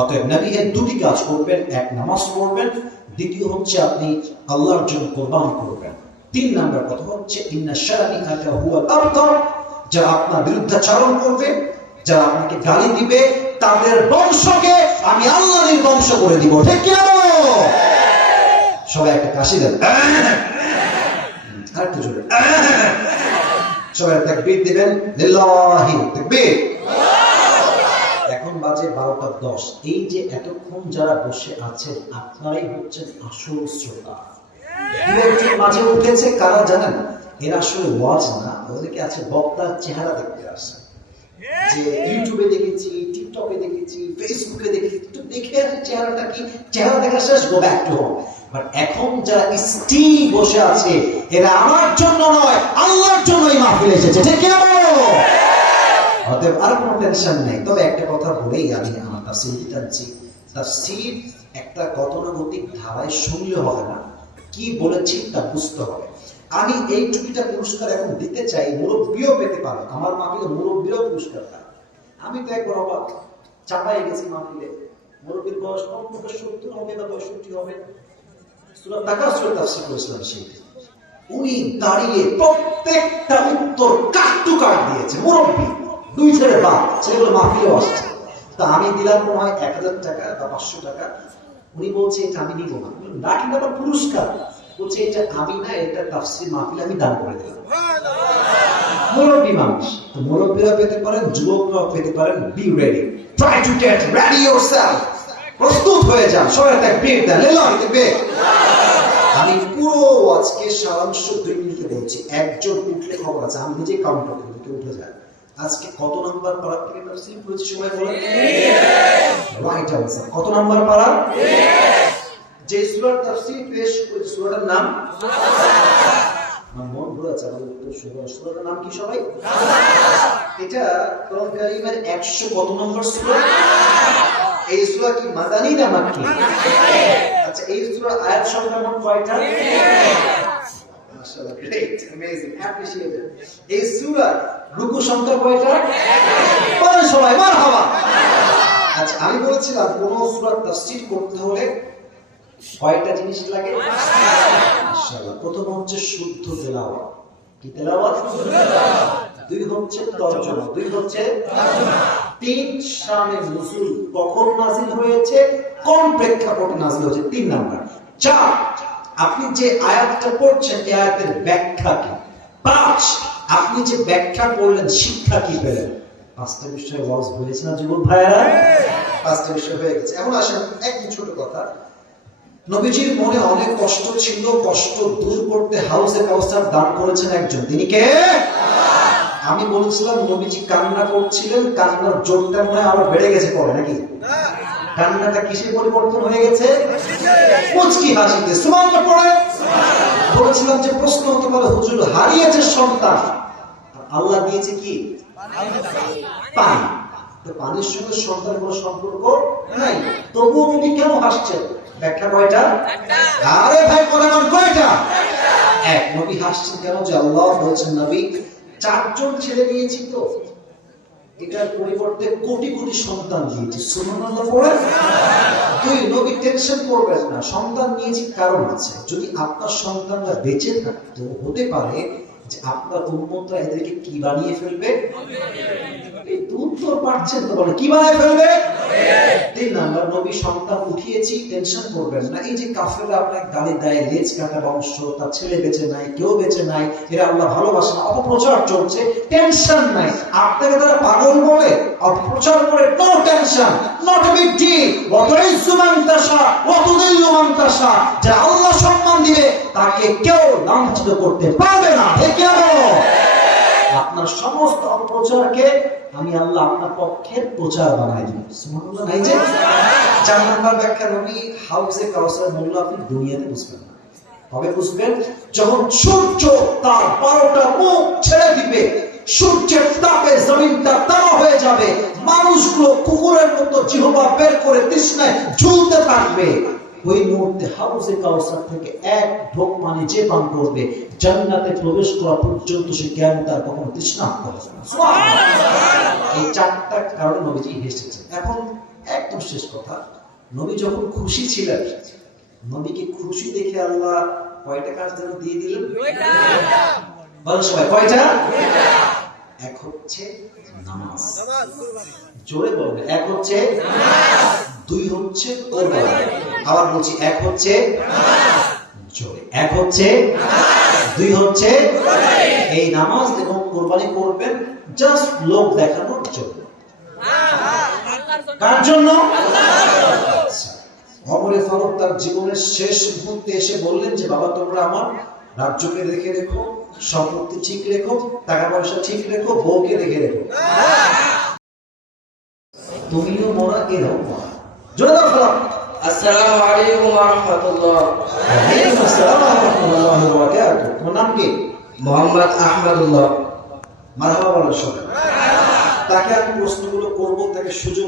অতএব নবী এর দুটি কাজ করবেন, এক নামাজ পড়বেন, দ্বিতীয় হচ্ছে আপনি আল্লাহর জন্য কোরবান করবেন। 3 নাম্বার কথা হচ্ছে ইন্না শানিআকা হুয়াল আবতার, যারা আপনার বিরুদ্ধাচরণ করবে, যারা আপনাকে গালি দিবে, তাদের বংশকে আমি আল্লাহ নির্বংশ করে দিব। ঠিক কি না? সবাই একটা কাশি দেন, আরেকটু জোরে সবাই তাকবীর দিবেন, লিল্লাহি তাকবীর। এখন বাজে 12টা 10। এই যে এতক্ষণ যারা বসে আছেন, আপনারাই হচ্ছেন আসল শ্রোতা। মাঝে উঠেছে কারা জানেন? এরা আসলে ওয়াজ না, ওদেরকে আছে বক্তার চেহারা দেখতে আসে, যে ইউটিউবে দেখেছি, টিকটকে দেখেছি, ফেসবুকে দেখেছি, তো দেখে চেহারাটা কি, চেহারা দেখা শেষ, go back to home. But এখন যারা স্টিল বসে আছে, এরা আমার জন্য নয়, আল্লাহর জন্যই মাহফিলে এসেছে। ঠিক কি না? অতএব আর কোনো টেনশন নেই। তবে একটা কথা বলেই আমি আমার তাফসীর টানছি, তাফসীর একটা গতানুগতিক ধারায় শুনলে হবে না, কি বলেছি তা বুঝতে হবে। আমি এই টুপিটা পুরস্কার এখন দিতে চাই, মুরব্বীও পেতে পারে, আমার মাহফিলে মুরব্বীরাও পুরস্কার পায়। আমি তো একবার অবাক, চাপাই গেছি মাহফিলে, মুরব্বীর বয়স কমপক্ষে 70 হবে বা 65 হবে, সূরা তাকাসুর তাফসীর করেছিলাম সেই। উনি দাঁড়িয়ে প্রত্যেকটা উত্তর কাট টু কাট দিয়েছে, মুরব্বী 2 ছেলে বাপ, সেগুলো মাহফিলেও আসছে। তা আমি দিলাম মনে হয় 1000 টাকা বা 500 টাকা। উনি বলছে এটা আমি নিব না, না কিন্তু আমার পুরস্কার। বলছে এটা আমি না, এটা তাফসীর মাহফিলে আমি দান করে দিলাম। মুরব্বী মানুষ, তো মুরব্বীরা পেতে পারেন, যুবকরাও পেতে পারেন। Be ready, try to get ready yourself, প্রস্তুত হয়ে যান। সবাই তাকবীর দেন, লিল্লাহি তাকবীর। আমি পুরো আজকে সারাংশ 2 মিনিটে বলছি, একজন উঠলে খবর আছে, আমি নিজে কাউন্ট করি, কেউ উঠে যায়। আজকে কত নাম্বার পারা থেকে তাফসীর করেছি সবাই বলেন? Right answer. কত নাম্বার পারা? যে সূরার তাফসীর পেশ করেছে, সূরাটার নাম আমার মন ভরে আছে, আমাদের উত্তর সূরাটার নাম কি সবাই? এটা কোরআন কারীমের 100 কত নম্বর সূরা? এই সূরা কি মাদানী না মাক্কি? আচ্ছা, এই সূরার আয়াত সংখ্যা মোট কয়টা? মাশাআল্লাহ, গ্রেট, অ্যামেজিং, অ্যাপ্রিশিয়েটেড। এই সূরার রুকু সংখ্যা কয়টা? বলেন সবাই মারহাবা। আচ্ছা, আমি বলেছিলাম কোন সূরার তাফসীর করতে হলে কয়টা জিনিস লাগে? মাশাআল্লাহ। প্রথম হচ্ছে শুদ্ধ তেলাওয়াত। কি তেলাওয়াত? 2 হচ্ছে তরজমা, 2 হচ্ছে তরজমা, 3 শানে নুজুল, কখন নাযিল হয়েছে, কোন প্রেক্ষাপটে নাযিল হয়েছে, 3 নাম্বার। 4 আপনি যে আয়াতটা পড়ছেন, এই আয়াতের ব্যাখ্যা কি। 5 আপনি যে ব্যাখ্যা করলেন, শিক্ষা কি পেলেন। 5টা বিষয় ওয়াজ হয়েছে না যুবক ভাইরা? 5টা বিষয় হয়ে গেছে। এখন আসেন একটি ছোট কথা। নবীজির মনে অনেক কষ্ট ছিল, কষ্ট দূর করতে হাউজে কাউসার দান করেছেন একজন, তিনি কে? আমি বলেছিলাম নবীজি কান্না করছিলেন, কান্নার জোরটা মনে হয় আরো বেড়ে গেছে পরে, নাকি? কান্নাটা কিসে পরিবর্তন হয়ে গেছে? মুচকি হাসিতে। সুবহানাল্লাহ পড়ে। বলেছিলাম যে প্রশ্ন হতে পারে, হুজুর হারিয়েছে সন্তান, আল্লাহ দিয়েছে কি? পানি। তো পানির সঙ্গে সন্তানের কোনো সম্পর্ক নাই, তবুও নবী কেন হাসছেন? ব্যাখ্যা কয়টা? আরে ভাই কোরআন কয়টা? এক। নবী হাসছেন কেন? যে আল্লাহ বলেছেন নবী 4 জন ছেলে দিয়েছি, তো এটার পরিবর্তে কোটি কোটি সন্তান দিয়েছি। সুবহানাল্লাহ পড়ে। 2 নবী টেনশন করবেন না, সন্তান নিয়েছি কারণ আছে। যদি আপনার সন্তানরা বেঁচে থাকতো, হতে পারে যে আপনার উম্মতরা এদেরকে কি বানিয়ে ফেলবে? এই উত্তর পাচ্ছেন তো, বলে কি বানিয়ে ফেলবে? 3 নাম্বার, নবী সন্তান উঠিয়েছি, টেনশন করবেন না। এই যে কাফেররা আপনাকে গালি দেয়, লেজ কাটা বংশ, তার ছেলে বেঁচে নাই, কেউ বেঁচে নাই, এরা আল্লাহ ভালোবাসে না, অপপ্রচার চলছে, টেনশন নাই। আপনাকে তারা পাগল বলে অপপ্রচার করে, no tension, not a big deal. ওয়া তুইজ্জু মান তাশা ওয়া তুযিল্লু মান তাশা, যে আল্লাহ সম্মান দিবে তাকে কেউ লাঞ্ছিত করতে পারবে না। ঠিক কি না? আপনার আপনার সমস্ত অপপ্রচারকে আমি আল্লাহ আপনার পক্ষের প্রচার বানাই দিব। সুবহানাল্লাহ। নাই যে 4 নম্বর ব্যাখ্যা, নবী হাউজে কাউসার মূল্য আপনি দুনিয়াতে বুঝবেন না, কবে বুঝবেন? যখন সূর্য তার 12টা মুখ ছেড়ে দিবে, সূর্যের তাপে জমিনটা তামা হয়ে যাবে, মানুষগুলো কুকুরের মতো জিহ্বা বের করে তৃষ্ণায় ঝুলতে থাকবে। ওই মুহূর্তে হাউজে কাউসার থেকে এক ঢোক পানি যে পান করবে, জান্নাতে প্রবেশ করা পর্যন্ত সে কিয়ামত আর কখনো তৃষ্ণার্ত হবে না। সুবহানাল্লাহ। এই 4টা কারণে নবীজি হেসেছেন। এখন একদম শেষ কথা, নবী যখন খুশি ছিলেন, নবীকে খুশি দেখে আল্লাহ কয়টা কাজ যেন দিয়ে দিলেন? বলেন সবাই, কয়টা? এক হচ্ছে নামাজ, জোরে বলবেন। এক হচ্ছে নামাজ, 2 হচ্ছে কোরবানি। আবার বলছি, এক হচ্ছে নামাজ, জোরে, এক হচ্ছে নামাজ, 2 হচ্ছে কোরবানি। এই নামাজ এবং কোরবানি করবেন জাস্ট লোক দেখানোর জন্য। কার জন্য? ওমর ফারুক তার জীবনের শেষ মুহূর্তে এসে বললেন যে বাবা, তোমরা আমার রাজ্যকে দেখে রেখো, সম্পত্তি ঠিক রেখো, টাকা পয়সা ঠিক রেখো, বউকে দেখে রেখো, তুমিও মরা এরাও মরা। জোরে দাও সালাম। আসসালামু আলাইকুম ওয়া রাহমাতুল্লাহ। ওয়ালাইকুম আসসালাম ওয়া রাহমাতুল্লাহি ওয়া বারাকাতুহু। তোমার নাম কি? মোহাম্মদ আহমদুল্লাহ। মারহাবা বলো সবাই। তাকে আমি প্রশ্নগুলো করব, তাকে সুযোগ